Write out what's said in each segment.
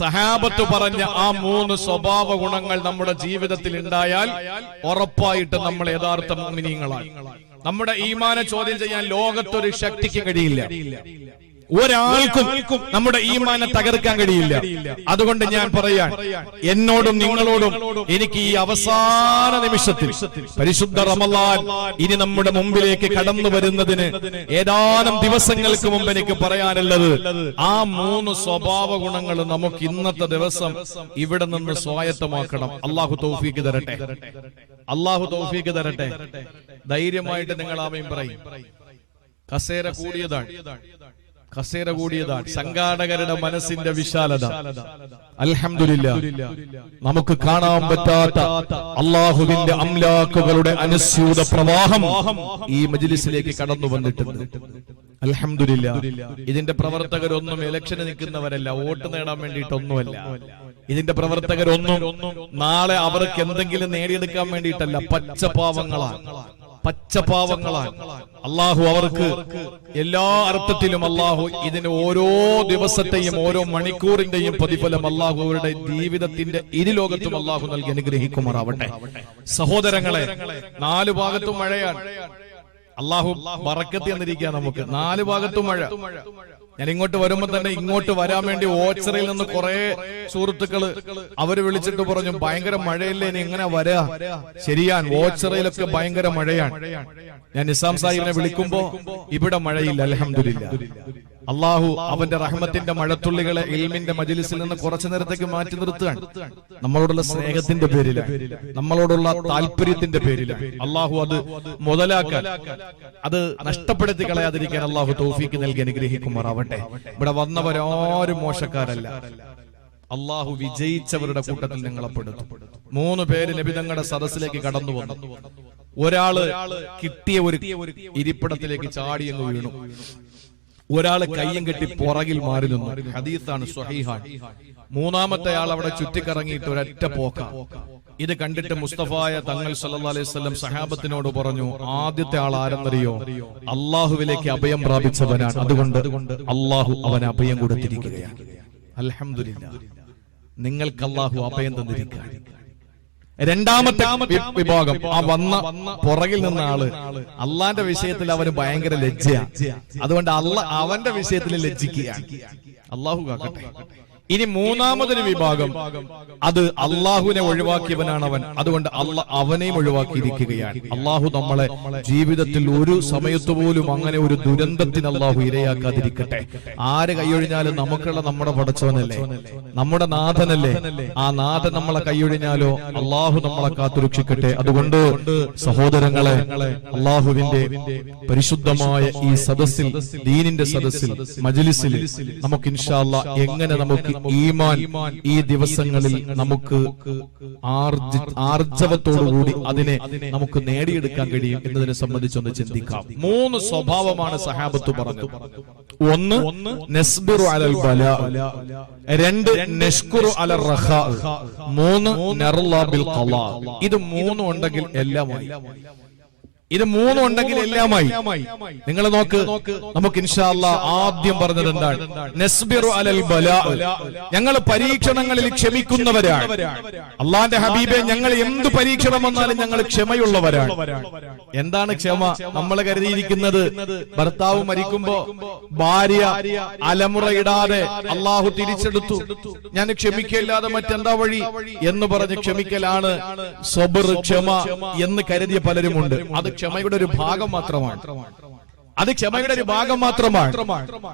സഹാബത്ത് പറഞ്ഞ ആ 3 സ്വഭാവ ഗുണങ്ങൾ നമ്മുടെ ജീവിതത്തിൽ ഉണ്ടായാൽ ഉറപ്പായിട്ട് നമ്മൾ യഥാർത്ഥ മുഅ്മിനീങ്ങളാണ്. നമ്മുടെ ഈമാനെ ചോദ്യം ചെയ്യാൻ ലോകത്തൊരു ശക്തിക്ക് കഴിയില്ല. ഒരാൾക്കും നമ്മുടെ ഈമാനെ തകർക്കാൻ കഴിയില്ല. അതുകൊണ്ട് ഞാൻ പറയാൻ, എന്നോടും നിങ്ങളോടും എനിക്ക് ഈ അവസാന നിമിഷത്തിൽ പരിശുദ്ധ റമളാൻ ഇനി നമ്മുടെ മുമ്പിലേക്ക് കടന്നു വരുന്നതിന് ഏതാനും ദിവസങ്ങൾക്ക് മുമ്പ് എനിക്ക് പറയാനുള്ളത്, ആ 3 സ്വഭാവ ഗുണങ്ങൾ നമുക്ക് ഇന്നത്തെ ദിവസം ഇവിടെ നിന്ന് സ്വായത്തമാക്കണം. അള്ളാഹു തൗഫീഖ് തരട്ടെ, അള്ളാഹു തൗഫീഖ് തരട്ടെ. ധൈര്യമായിട്ട് നിങ്ങൾ ആമീൻ പറയും. കസേര കൂടിയതാണ്, സംഘാടകരുടെ മനസ്സിന്റെ വിശാലത. അൽഹംദുലില്ലാഹ്, നമുക്ക് കാണാൻ പറ്റാത്ത അള്ളാഹുവിന്റെ അംലാക്കുകളുടെ അനുസ്യൂത പ്രവാഹം ഈ മജ്ലിസിലേക്ക് കടന്നു വന്നിട്ടുണ്ട്. അൽഹംദുലില്ലാഹ്. ഇതിന്റെ പ്രവർത്തകരൊന്നും ഇലക്ഷന് നിൽക്കുന്നവരല്ല, വോട്ട് നേടാൻ വേണ്ടിയിട്ടൊന്നുമല്ല. ഇതിന്റെ പ്രവർത്തകരൊന്നും നാളെ അവർക്ക് എന്തെങ്കിലും നേടിയെടുക്കാൻ വേണ്ടിയിട്ടല്ല. പച്ചപാവങ്ങളാണ്. അള്ളാഹു അവർക്ക് എല്ലാ അർത്ഥത്തിലും അള്ളാഹു ഇതിന് ഓരോ ദിവസത്തെയും ഓരോ മണിക്കൂറിന്റെയും പ്രതിഫലം അള്ളാഹു അവരുടെ ജീവിതത്തിന്റെ ഇരുലോകത്തും അള്ളാഹു നൽകി അനുഗ്രഹിക്കുമാറാവട്ടെ. സഹോദരങ്ങളെ, 4 ഭാഗത്തും മഴയാണ്. അള്ളാഹു ബറക്കത്ത് തന്നിരിക്കുക നമുക്ക്. 4 ഭാഗത്തും മഴ. ഞാൻ ഇങ്ങോട്ട് വരുമ്പോ തന്നെ ഇങ്ങോട്ട് വരാൻ വേണ്ടി ഓച്ചറയിൽ നിന്ന് കുറെ സുഹൃത്തുക്കള് അവര് വിളിച്ചിട്ട് പറഞ്ഞു, ഭയങ്കര മഴയല്ലേ, ഇനി എങ്ങനെ വരാ? ശരിയാൻ, ഓച്ചറയിലൊക്കെ ഭയങ്കര മഴയാണ്. ഞാൻ നിസാം സാഹിബിനെ വിളിക്കുമ്പോ ഇവിടെ മഴയില്ല. അൽഹംദുലില്ലാഹ്. അള്ളാഹു അവന്റെ റഹ്മത്തിന്റെ മഴത്തുള്ളികളെ ഇൽമിന്റെ മജ്ലിസിൽ നിന്ന് കുറച്ചു നേരത്തേക്ക് മാറ്റി നിർത്തുകയാണ്. നമ്മളോടുള്ള സ്നേഹത്തിന്റെ പേരിലാണ്, നമ്മളോടുള്ള താല്പര്യത്തിന്റെ പേരിലാണ്. അള്ളാഹു അത് മുതലാക്കാൻ, അത് നഷ്ടപ്പെടുത്തി കളയാതിരിക്കാൻ അള്ളാഹു തൗഫീഖ് നൽകി അനുഗ്രഹിക്കുമാറാവട്ടെ. ഇവിടെ വന്നവരാരും മോശക്കാരല്ല. അള്ളാഹു വിജയിച്ചവരുടെ കൂട്ടത്തിൽ നിങ്ങളെ പെടുത്തും. 3 പേര് നബി തങ്ങളുടെ സദസ്സിലേക്ക് കടന്നു വന്നു. ഒരാള് കിട്ടിയ ഒരു ഇരിപ്പിടത്തിലേക്ക് ചാടിയങ്ങ് വീണു. ഒരാള് കയ്യം കെട്ടി പുറകിൽ മാറി നിന്നു. ഹദീസാണ്, സ്വഹീഹാണ്. 3-മത്തെ ആൾ അവിടെ ചുറ്റിക്കറങ്ങിയിട്ട് ഒരൊറ്റ പോക്ക. ഇത് കണ്ടിട്ട് മുസ്തഫായ തങ്ങൾ സല്ലല്ലാഹു അലൈഹി വസല്ലം സഹാബത്തിനോട് പറഞ്ഞു, ആദ്യത്തെ ആൾ ആരെന്നറിയോ? അള്ളാഹുവിലേക്ക് അഭയം പ്രാപിച്ചവനാണ്. അതുകൊണ്ട് അള്ളാഹു അവന് അഭയം കൊടുത്തിരിക്കുകയാണ്. അൽഹംദുലില്ലാഹ്, നിങ്ങൾക്ക് അള്ളാഹു അഭയം തന്നിരിക്കുകയാണ്. 2-മത്തെ വിഭാഗം, ആ വന്ന പുറകിൽ നിന്ന ആള് അള്ളാന്റെ വിഷയത്തിൽ അവന് ഭയങ്കര ലജ്ജയാണ്. അതുകൊണ്ട് അവന്റെ വിഷയത്തിൽ ലജ്ജിക്കുകയാണ്. അള്ളാഹു കാക്കട്ടെ. ഇനി 3-മതൊരു വിഭാഗം, അത് അള്ളാഹുവിനെ ഒഴിവാക്കിയവനാണ് അവൻ. അതുകൊണ്ട് അവനെയും ഒഴിവാക്കിയിരിക്കുകയാണ്. അള്ളാഹു നമ്മളെ ജീവിതത്തിൽ ഒരു സമയത്ത് പോലും അങ്ങനെ ഒരു ദുരന്തത്തിന് അള്ളാഹു ഇരയാക്കാതിരിക്കട്ടെ. ആര് കൈയൊഴിഞ്ഞാലും നമുക്കുള്ള നമ്മുടെ പടച്ചവനല്ലേ, നമ്മുടെ നാഥനല്ലേ. ആ നാഥൻ നമ്മളെ കൈയൊഴിഞ്ഞാലോ അള്ളാഹു നമ്മളെ കാത്തുരക്ഷിക്കട്ടെ. അതുകൊണ്ട് സഹോദരങ്ങളെ, അള്ളാഹുവിന്റെ പരിശുദ്ധമായ ഈ സദസ്സിൽ, ദീനിന്റെ സദസ്സിൽ, മജ്ലിസിൽ നമുക്ക് ഇൻഷാ അല്ലാഹ് എങ്ങനെ നമുക്ക് ഈമാൻ ഈ ദിവസങ്ങളിൽ നമുക്ക് ആർജവത്തോടുകൂടി അതിനെ നമുക്ക് നേടിയെടുക്കാൻ കഴിയും എന്നതിനെ സംബന്ധിച്ചൊന്ന് ചിന്തിക്കാം. 3 സ്വഭാവമാണ് സഹാബത്ത് പറഞ്ഞത്. 1 നസ്ബിറു അലൽ ബലാ, 2 നഷ്കുറു അലർ റഖാ, 3 നർളാ ബിൽ ഖളാ. ഇത് 3 ഉണ്ടെങ്കിൽ എല്ലാമായി. ഇത് 3 ഉണ്ടെങ്കിൽ എല്ലാമായി. നിങ്ങൾ നോക്ക്, നമുക്ക് ഇൻഷാ അല്ലാഹ് ആദ്യം പറഞ്ഞത് എന്താണ്? നസ്ബിറു അലൽ ബലാ, ഞങ്ങൾ പരീക്ഷണങ്ങളിൽ ക്ഷമിക്കുന്നവരാണ്. അള്ളാന്റെ ഹബീബെ, ഞങ്ങൾ എന്ത് പരീക്ഷണം വന്നാലും ഞങ്ങൾ ക്ഷമയുള്ളവരാണ്. എന്താണ് ക്ഷമ? നമ്മൾ കരുതിയിരിക്കുന്നത് ഭർത്താവ് മരിക്കുമ്പോ ഭാര്യ അലമുറയിടാതെ അള്ളാഹു തിരിച്ചെടുത്തു, ഞാൻ ക്ഷമിക്കല്ലാതെ മറ്റെന്താ വഴി എന്ന് പറഞ്ഞ് ക്ഷമിക്കലാണ് സബ്ർ, ക്ഷമ എന്ന് കരുതിയ പലരുമുണ്ട്. അത് ക്ഷമയുടെ ഒരു ഭാഗം മാത്രമാണ്.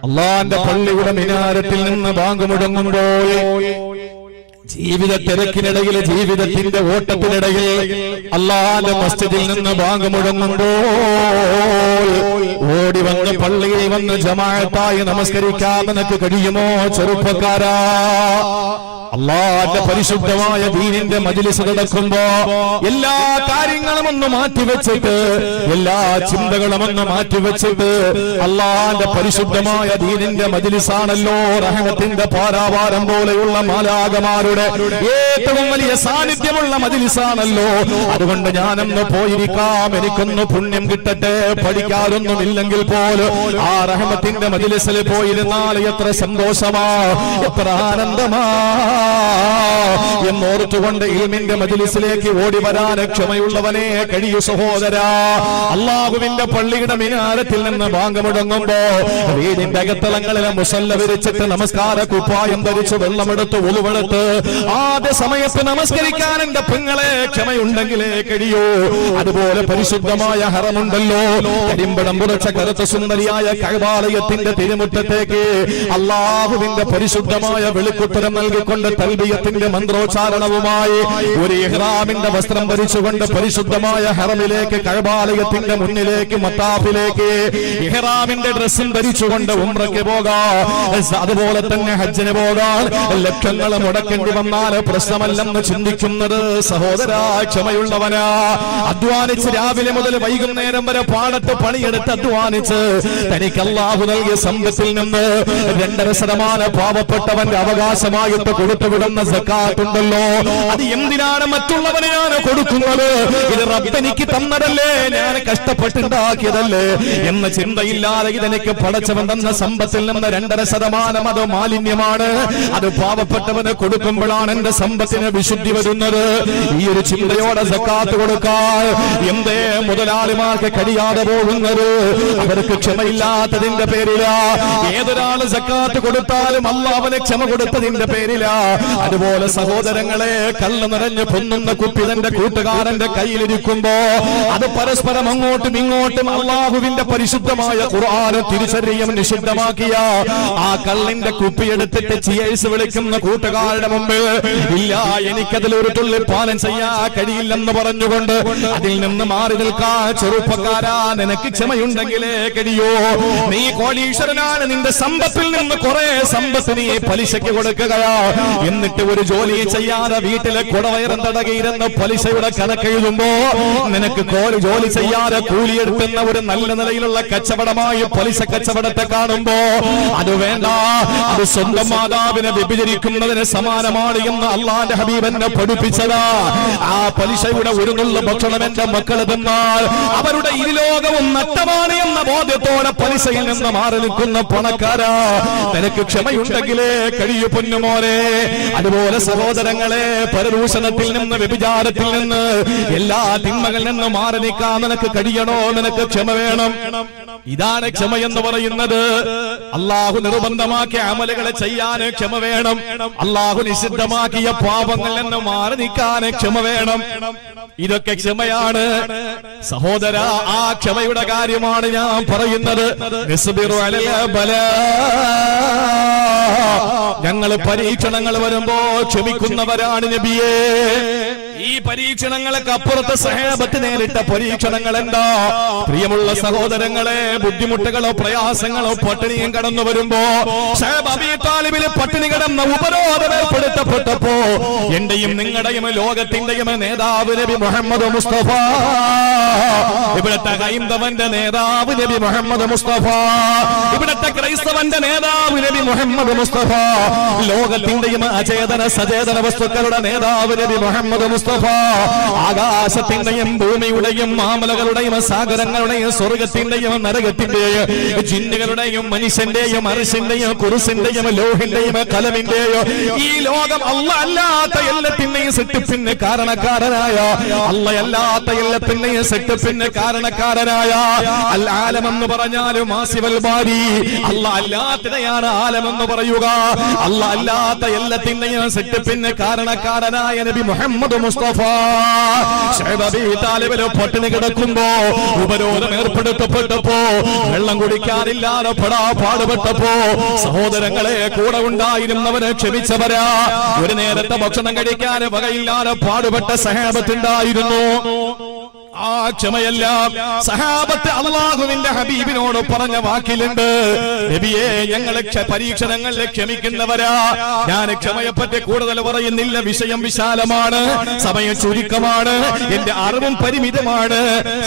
അള്ളാന്റെ പള്ളിയുടെ മിനാരത്തിൽ നിന്ന് ബാങ്ക് മുഴങ്ങുമ്പോൾ, ജീവിത തിരക്കിനിടയിൽ, ജീവിതത്തിന്റെ ഓട്ടത്തിനിടയിൽ അള്ളാന്റെ മസ്ജിദിൽ നിന്ന് ബാങ്ക് മുഴങ്ങുമ്പോൾ ഓടി വന്ന് പള്ളിയിൽ വന്ന് ജമാഅത്തായി നമസ്കരിക്കാൻ നിനക്ക് കഴിയുമോ ചെറുപ്പക്കാരാ? അല്ലാഹുവിന്റെ പരിശുദ്ധമായ ദീനിന്റെ മജ്ലിസ് നടക്കുമ്പോ എല്ലാ കാര്യങ്ങളും ഒന്ന് മാറ്റിവെച്ചിട്ട്, എല്ലാ ചിന്തകളും ഒന്ന് മാറ്റിവെച്ചിട്ട്, അല്ലാഹുവിന്റെ പരിശുദ്ധമായ ദീനിന്റെ മജ്ലിസാണല്ലോ റഹ്മത്തിന്റെ പാരാവാരം പോലെയുള്ള മാലാഖമാരുടെ ഏറ്റവും വലിയ സാന്നിധ്യമുള്ള മജ്ലിസാണല്ലോ. അതുകൊണ്ട് ഞാനൊന്ന് പോയിരിക്കാം, എനിക്കൊന്ന് പുണ്യം കിട്ടട്ടെ. പഠിക്കാറൊന്നുമില്ലെങ്കിൽ പോലും ആ റഹ്മത്തിന്റെ മജ്ലിസിൽ പോയിരുന്നാൽ എത്ര സന്തോഷമാ, എത്ര ആനന്ദമാ എന്നോർത്തുകൊണ്ട് ഇൽമിന്റെ മജ്ലിസിലേക്ക് ഓടി വരാൻ ക്ഷമയുള്ളവനെ കഴിയൂ സഹോദരാ. അല്ലാഹുവിന്റെ പള്ളിയുടെ മിനാരത്തിൽ നിന്ന് ബാങ്ക് മുടങ്ങുമ്പോ വീടിന്റെ അകത്തളങ്ങളിലെ മുസല്ല വിരിച്ചിട്ട് നമസ്കാര കുപ്പായം ധരിച്ച് വെള്ളമെടുത്ത് ഒലുവെടുത്ത് ആദ്യ സമയത്ത് നമസ്കരിക്കാൻ എന്റെ പെങ്ങളെ ക്ഷമയുണ്ടെങ്കിലേ കഴിയൂ. അതുപോലെ പരിശുദ്ധമായ ഹറമുണ്ടല്ലോ, കരിമ്പടം പുറച്ച കറുത്ത സുന്ദരിയായ കഅബാലയത്തിന്റെ തിരുമുറ്റത്തേക്ക് അല്ലാഹുവിന്റെ പരിശുദ്ധമായ വെളിക്കുത്തരം നൽകിക്കൊണ്ട് തൽബിയത്തിന്റെ മന്ത്രോച്ചാരണവുമായി ഒരു ഇഹ്റാമിന്റെ വസ്ത്രം ധരിച്ചുകൊണ്ട് പരിശുദ്ധമായ ഹറമിലേക്ക് കഅബാലയത്തിന്റെ മുന്നിലേക്ക് മത്താഫിലേക്ക് ഇഹ്റാമിന്റെ ഡ്രസ്സും ധരിച്ചുകൊണ്ട് ഉംറയ്ക്ക് പോകാം. അതുപോലെ തന്നെ ഹജ്ജിന് പോകാൻ ലക്ഷങ്ങൾ മുടക്കേണ്ടി വന്നാൽ പ്രശ്നമല്ലെന്ന് ചിന്തിക്കുന്നത് സഹോദരാ ക്ഷമയുള്ളവനാ. അധ്വാനിച്ച് രാവിലെ മുതൽ വൈകുന്നേരം വരെ പാടത്ത് പണിയെടുത്ത് അധ്വാനിച്ച് തനിക്ക് അല്ലാഹു നൽകിയ സമ്പത്തിൽ നിന്ന് 2.5% പാവപ്പെട്ടവന്റെ അവകാശമായിട്ട് കൊടുത്തുവിടുന്ന സക്കാത്തുണ്ടല്ലോ, അത് എന്തിനാണ് മറ്റുള്ളവനെയാണ് കൊടുക്കുന്നത്? ഇത് റബ്ബെനിക്ക് തന്നതല്ലേ, ഞാൻ കഷ്ടപ്പെട്ടുണ്ടാക്കിയതല്ലേ എന്ന ചിന്തയില്ലാതെ ഇതെനിക്ക് പടച്ചവൻ തന്ന സമ്പത്തിൽ നിന്ന് 2.5% അത് മാലിന്യമാണ്, അത് പാവപ്പെട്ടവന് കൊടുക്കുമ്പോഴാണ് എന്റെ സമ്പത്തിന് വിശുദ്ധി വരുന്നത്. ഈ ഒരു ചിന്തയോടെ സക്കാത്ത് കൊടുക്കാൻ എന്തേ മുതലാളിമാർക്ക് കഴിയാതെ പോകുന്നത്? അവർക്ക് ക്ഷമയില്ലാത്തതിന്റെ പേരിലാ. ഏതൊരാള് സക്കാത്ത് കൊടുത്താലും അല്ലാഹു അവനെ ക്ഷമ കൊടുത്തതിന്റെ പേരിലാ. അതുപോലെ സഹോദരങ്ങളെ, കള്ള് നിറഞ്ഞ് പൊന്നുന്ന കുപ്പി തന്റെ കൂട്ടുകാരന്റെ കയ്യിലിരിക്കുമ്പോ അത് പരസ്പരം അങ്ങോട്ടും ഇങ്ങോട്ടും അല്ലാഹുവിന്റെ പരിശുദ്ധമായ ഖുർആൻ തിരിച്ചറിയും നിഷിദ്ധമാക്കിയ ആ കള്ളിന്റെ കുപ്പി എടുത്തിട്ട് ചിയേഴ്സ് വിളിക്കുന്ന കൂട്ടുകാരുടെ മുമ്പ് ഇല്ല, എനിക്കതിൽ ഒരു തുള്ളി പാലം ചെയ്യാൻ കഴിയില്ലെന്ന് പറഞ്ഞുകൊണ്ട് അതിൽ നിന്ന് മാറി നിൽക്കാൻ ചെറുപ്പക്കാരാ, നിനക്ക് ക്ഷമയുണ്ടെങ്കിലേ കഴിയോ. നീ കോടീശ്വരനാണ്, നിന്റെ സമ്പത്തിൽ നിന്ന് കുറെ സമ്പത്ത് നീ പലിശയ്ക്ക് കൊടുക്കുകയാ. എന്നിട്ട് ഒരു ജോലി ചെയ്യാതെ വീട്ടിലെ കുടവയറും തടകയിരുന്ന് പലിശയുടെ കണക്കെഴുതുമ്പോ നിനക്ക് ജോലി ചെയ്യാതെ കൂലിയെടുക്കുന്ന ഒരു നല്ല നിലയിലുള്ള കച്ചവടമായി പലിശ കച്ചവടത്തെ കാണുമ്പോ അത് വേണ്ട, അത് സ്വന്തം മാതാവിനെ വ്യഭിചരിക്കുന്നതിന് സമാനമാണ് എന്ന് അല്ലാഹുവിന്റെ ഹബീബ് എന്നെ പഠിപ്പിച്ചതാ. ആ പലിശയുടെ ഒരു നുള്ള ഭക്ഷണം എന്റെ മക്കൾ തിന്നാൽ അവരുടെ ഇരുലോകവും നഷ്ടമാണ് എന്ന ബോധ്യത്തോടെ പലിശയിൽ നിന്ന് മാറി നിൽക്കുന്ന പണക്കാരാ, നിനക്ക് ക്ഷമയുണ്ടെങ്കിലേ കഴിയൂ പൊന്നുമോനെ. അതുപോലെ സഹോദരങ്ങളെ, പരദൂഷണത്തിൽ നിന്ന് വ്യഭിചാരത്തിൽ നിന്ന് എല്ലാ തിന്മകളിൽ നിന്ന് മാറി നിൽക്കാൻ നിനക്ക് കഴിയണോ? നിനക്ക് ക്ഷമ വേണം. ഇതാണ് ക്ഷമ എന്ന് പറയുന്നത്. അല്ലാഹു നിർബന്ധമാക്കിയ അമലുകളെ ചെയ്യാൻ ക്ഷമ വേണം. അല്ലാഹു നിഷിദ്ധമാക്കിയ പാപങ്ങളിൽ നിന്ന് മാറി നിൽക്കാൻ ക്ഷമ വേണം. ഇതൊക്കെ ക്ഷമയാണ് സഹോദര. ആ ക്ഷമയുടെ കാര്യമാണ് ഞാൻ പറയുന്നത്. ഞങ്ങൾ പരീക്ഷണങ്ങൾ വരുമ്പോ ക്ഷമിക്കുന്നവരാണ് നബിയേ. ഈ പരീക്ഷണങ്ങൾക്ക് അപ്പുറത്ത് സഹാബത്ത് നേരിട്ട പരീക്ഷണങ്ങൾ എന്താ? പ്രിയമുള്ള സഹോദരങ്ങളെ, ബുദ്ധിമുട്ടുകളോ പ്രയാസങ്ങളോ പട്ടിണിയും കടന്നു വരുമ്പോ അബീ താലിബിൽ പട്ടിണി കിടന്ന ഉപരോധം ഏർപ്പെടുത്തപ്പെട്ടപ്പോ എന്റെയും നിങ്ങളുടെയും ലോകത്തിന്റെയും നേതാവ് നബി മുഹമ്മദ് മുസ്തഫ, ഇവിടുത്തെ ഹൈന്ദവന്റെ നേതാവ് നബി മുഹമ്മദ് മുസ്തഫ, ഇവിടുത്തെ ക്രൈസ്തവന്റെ നേതാവ് നബി മുഹമ്മദ് മുസ്തഫ, ലോകത്തിന്റെയും അചേതന സചേതന വസ്തുക്കളുടെ നേതാവ് നബി മുഹമ്മദ് മുസ്തഫ, ആകാശത്തിന്റെയും ഭൂമിയുടെയും മാമലകളുടെയും സാഗരങ്ങളുടെയും സ്വർഗത്തിന്റെയും നരകത്തിന്റെയും ജിന്നുകളുടെയും മനുഷ്യന്റെയും അർശിന്റെയും കുർസിന്റെയും ലോഹിന്റെയും കലമിന്റെയും ഈ ലോകം അല്ലാഹ് അല്ലാത്ത എല്ലാത്തിന്റെയും സൃഷ്ടിപ്പിന് കാരണക്കാരനായ, അല്ലാഹ് അല്ലാത്ത എല്ലാത്തിന്റെയും സൃഷ്ടിപ്പിന് കാരണക്കാരനായ അൽ ആലം എന്ന് പറഞ്ഞാലും മാസിവൽ ബാരി, അല്ലാഹ് അല്ലാത്തതാണ് ആലം എന്ന് പറയുക. അല്ലാഹ് അല്ലാത്ത എല്ലാത്തിന്റെയും സൃഷ്ടിപ്പിന് കാരണക്കാരനായ നബി മുഹമ്മദ് മുസ്തഫ അബീ താലിബില് പട്ടിണി കിടക്കുമ്പോ ഉപരോധം ഏർപ്പെടുത്തപ്പെട്ടപ്പോ വെള്ളം കുടിക്കാനില്ലാതെ പാടുപെട്ടപ്പോ സഹോദരങ്ങളെ, കൂടെ ഉണ്ടായിരുന്നവരെ ക്ഷമിച്ചവരാ. ഒരു നേരത്തെ ഭക്ഷണം കഴിക്കാൻ വകയില്ലാതെ പാടുപെട്ട സഹാബത്തുണ്ടായിരുന്നു. ആ ക്ഷമയെല്ലാം സഹാബത്ത് അല്ലാഹുവിന്റെ ഹബീബിനോട് പറഞ്ഞ വാക്കിലുണ്ട്, നബിയേ ഞങ്ങളെ പരീക്ഷണങ്ങളെ ക്ഷമിക്കുന്നവരാ. ഞാൻ ക്ഷമയെപ്പറ്റി കൂടുതൽ പറയുന്നില്ല, വിഷയം വിശാലമാണ്, സമയം ചുരുക്കമാണ്, എന്റെ അറിവും പരിമിതമാണ്.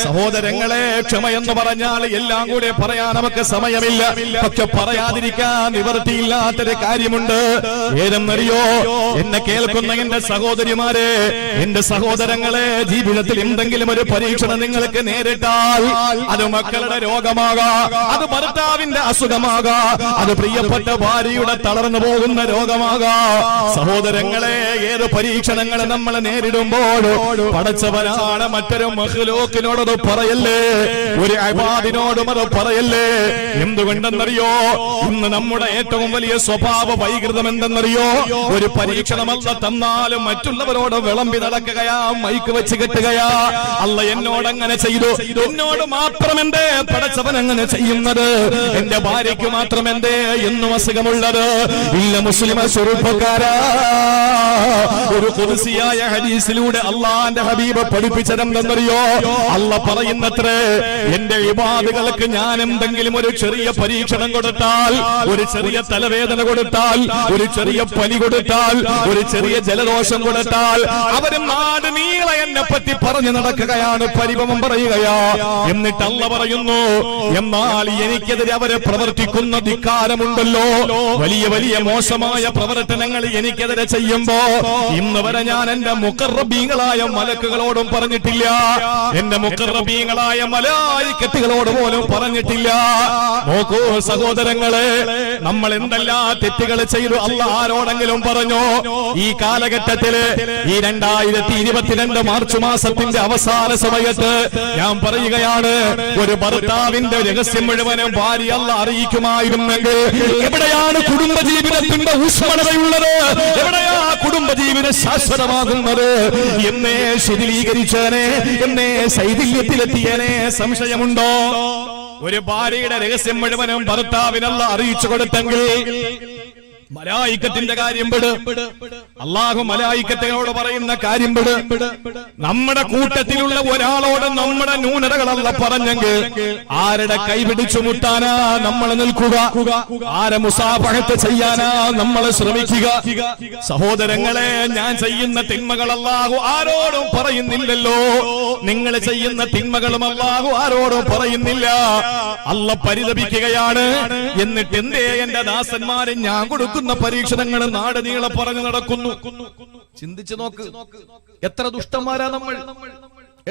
സഹോദരങ്ങളെ, ക്ഷമയെന്ന് പറഞ്ഞാൽ എല്ലാം കൂടെ പറയാൻ നമുക്ക് സമയമില്ല. പക്ഷെ പറയാതിരിക്കാൻ നിവൃത്തിയില്ലാത്തൊരു കാര്യമുണ്ട്. ഏതെന്നറിയോ? എന്നെ കേൾക്കുന്ന എന്റെ സഹോദരിമാരെ, എന്റെ സഹോദരങ്ങളെ, ജീവിതത്തിൽ എന്തെങ്കിലും ഒരു പരീക്ഷണം നിങ്ങൾക്ക് നേരിട്ടാൽ, അത് മക്കളുടെ രോഗമാകാം, അത് ഭർത്താവിന്റെ അസുഖമാകാം, അത് പ്രിയപ്പെട്ട ഭാര്യയുടെ തളർന്നു പോകുന്ന രോഗമാകാം. സഹോദരങ്ങളെ, ഏത് പരീക്ഷണങ്ങൾ നമ്മൾ നേരിടുമ്പോൾ പടച്ചവനാണ് മറ്റൊരു മഖ്ലൂക്കിനോടത് പറയല്ലേ, ഒരു ഇബാദിനോടും അത് പറയല്ലേ. എന്തുകൊണ്ടെന്നറിയോ? ഇന്ന് നമ്മുടെ ഏറ്റവും വലിയ സ്വഭാവ വൈകൃതം എന്തെന്നറിയോ? ഒരു പരീക്ഷണമല്ല തന്നാലും മറ്റുള്ളവരോട് വിളമ്പി നടക്കുകയാ, മൈക്ക് വെച്ച് കെട്ടുകയാ. അല്ല എന്നോട് അങ്ങനെ ചെയ്തു, എന്നോട് മാത്രം എന്തേ പടച്ചവൻ അങ്ങനെ ചെയ്യുന്നത്, എന്റെ ഭാര്യയ്ക്ക് മാത്രം എന്തേ എന്നും അസുഖമുള്ളത്? ഇല്ല മുസ്ലിം സ്വരൂപക്കാരാ, ഒരു ഖുദ്സിയായ ഹദീസിലൂടെ അള്ളാന്റെ ഹബീബ് പഠിപ്പിച്ചതെന്തെന്നറിയോ? അല്ല പറയുന്നത്രേ, എന്റെ ഇബാദുകൾക്ക് ഞാൻ എന്തെങ്കിലും ഒരു ചെറിയ പരീക്ഷണം കൊടുത്താൽ, ഒരു ചെറിയ തലവേദന കൊടുത്താൽ, ഒരു ചെറിയ പനി കൊടുത്താൽ, ഒരു ചെറിയ ജലദോഷം കൊടുത്താൽ, അവര് നാട് നീളെ എന്നെ പറ്റി പറഞ്ഞു നടക്കുകയാണ്, പരിഭവം പറയുകയാ. എന്നിട്ട് അല്ല പറയുന്നു, എന്നാൽ എനിക്കെതിരെ അവരെ പ്രവർത്തിക്കുന്ന ധിക്കാരമുണ്ടല്ലോ, വലിയ വലിയ മോശമായ പ്രവർത്തനങ്ങൾ എനിക്കെതിരെ ചെയ്യുമ്പോ ഇന്ന് വരെ ഞാൻ എന്റെ മുഖറബീങ്ങളായ മലക്കുകളോടും പറഞ്ഞിട്ടില്ല, എന്റെ മുഖറബീങ്ങളായ മലായിക്കത്തുകളോട് പോലും പറഞ്ഞിട്ടില്ല. നോക്കൂ സഹോദരങ്ങളെ, നമ്മൾ എന്തെല്ലാം തെറ്റുകൾ ചെയ്തു അല്ല ആരോടെങ്കിലും പറഞ്ഞോ? ഈ കാലഘട്ടത്തില്, ഈ 2022 മാർച്ച് മാസത്തിന്റെ അവസാന സമയത്ത് ഞാൻ പറയുകയാണ്, ഒരു ഭർത്താവിന്റെ രഹസ്യം മുഴുവനും ഭാര്യ അല്ല അറിയിക്കുമായിരുന്നെങ്കിൽ എവിടെയാണ് കുടുംബജീവിതത്തിന്റെ ഊഷ്മളതയുള്ളത്? എവിടെയാ കുടുംബജീവിതം ശാശ്വതമാകുന്നത്? എന്നേ ശിഥിലീകരിച്ചേനെ, എന്നേ ശൈഥില്യത്തിലെത്തിയേനെ. സംശയമുണ്ടോ? ഒരു ഭാര്യയുടെ രഹസ്യം മുഴുവനും ഭർത്താവിനല്ല അറിയിച്ചു കൊടുത്തെങ്കിൽ മലായിക്കത്തിന്റെ കാര്യം വിട്, അള്ളാഹു മലായിക്കത്തിനോട് പറയുന്ന കാര്യം വിട്. നമ്മുടെ കൂട്ടത്തിലുള്ള ഒരാളോട് നമ്മുടെ ന്യൂനതകളല്ല പറഞ്ഞെങ്കിൽ ആരുടെ കൈപിടിച്ചു മുട്ടാനാ നമ്മൾ നിൽക്കുക? ആരെ മുസാഫഹത്ത് ചെയ്യാനാ നമ്മൾ ശ്രമിക്കുക? സഹോദരങ്ങളെ, ഞാൻ ചെയ്യുന്ന തിന്മകൾ അല്ലാഹു ആരോടും പറയുന്നില്ലല്ലോ. നിങ്ങൾ ചെയ്യുന്ന തിന്മകളും അല്ലാഹു ആരോടും പറയുന്നില്ല. അല്ല പരിതപിക്കുകയാണ്. എന്നിട്ട് എന്തേ എന്റെ ദാസന്മാരെ ഞാൻ കൊടുക്കും പരീക്ഷണങ്ങൾ നാട് നീളെ പറഞ്ഞു നടക്കുന്നു? ചിന്തിച്ചു നോക്ക്, എത്ര ദുഷ്ടന്മാരാ നമ്മൾ,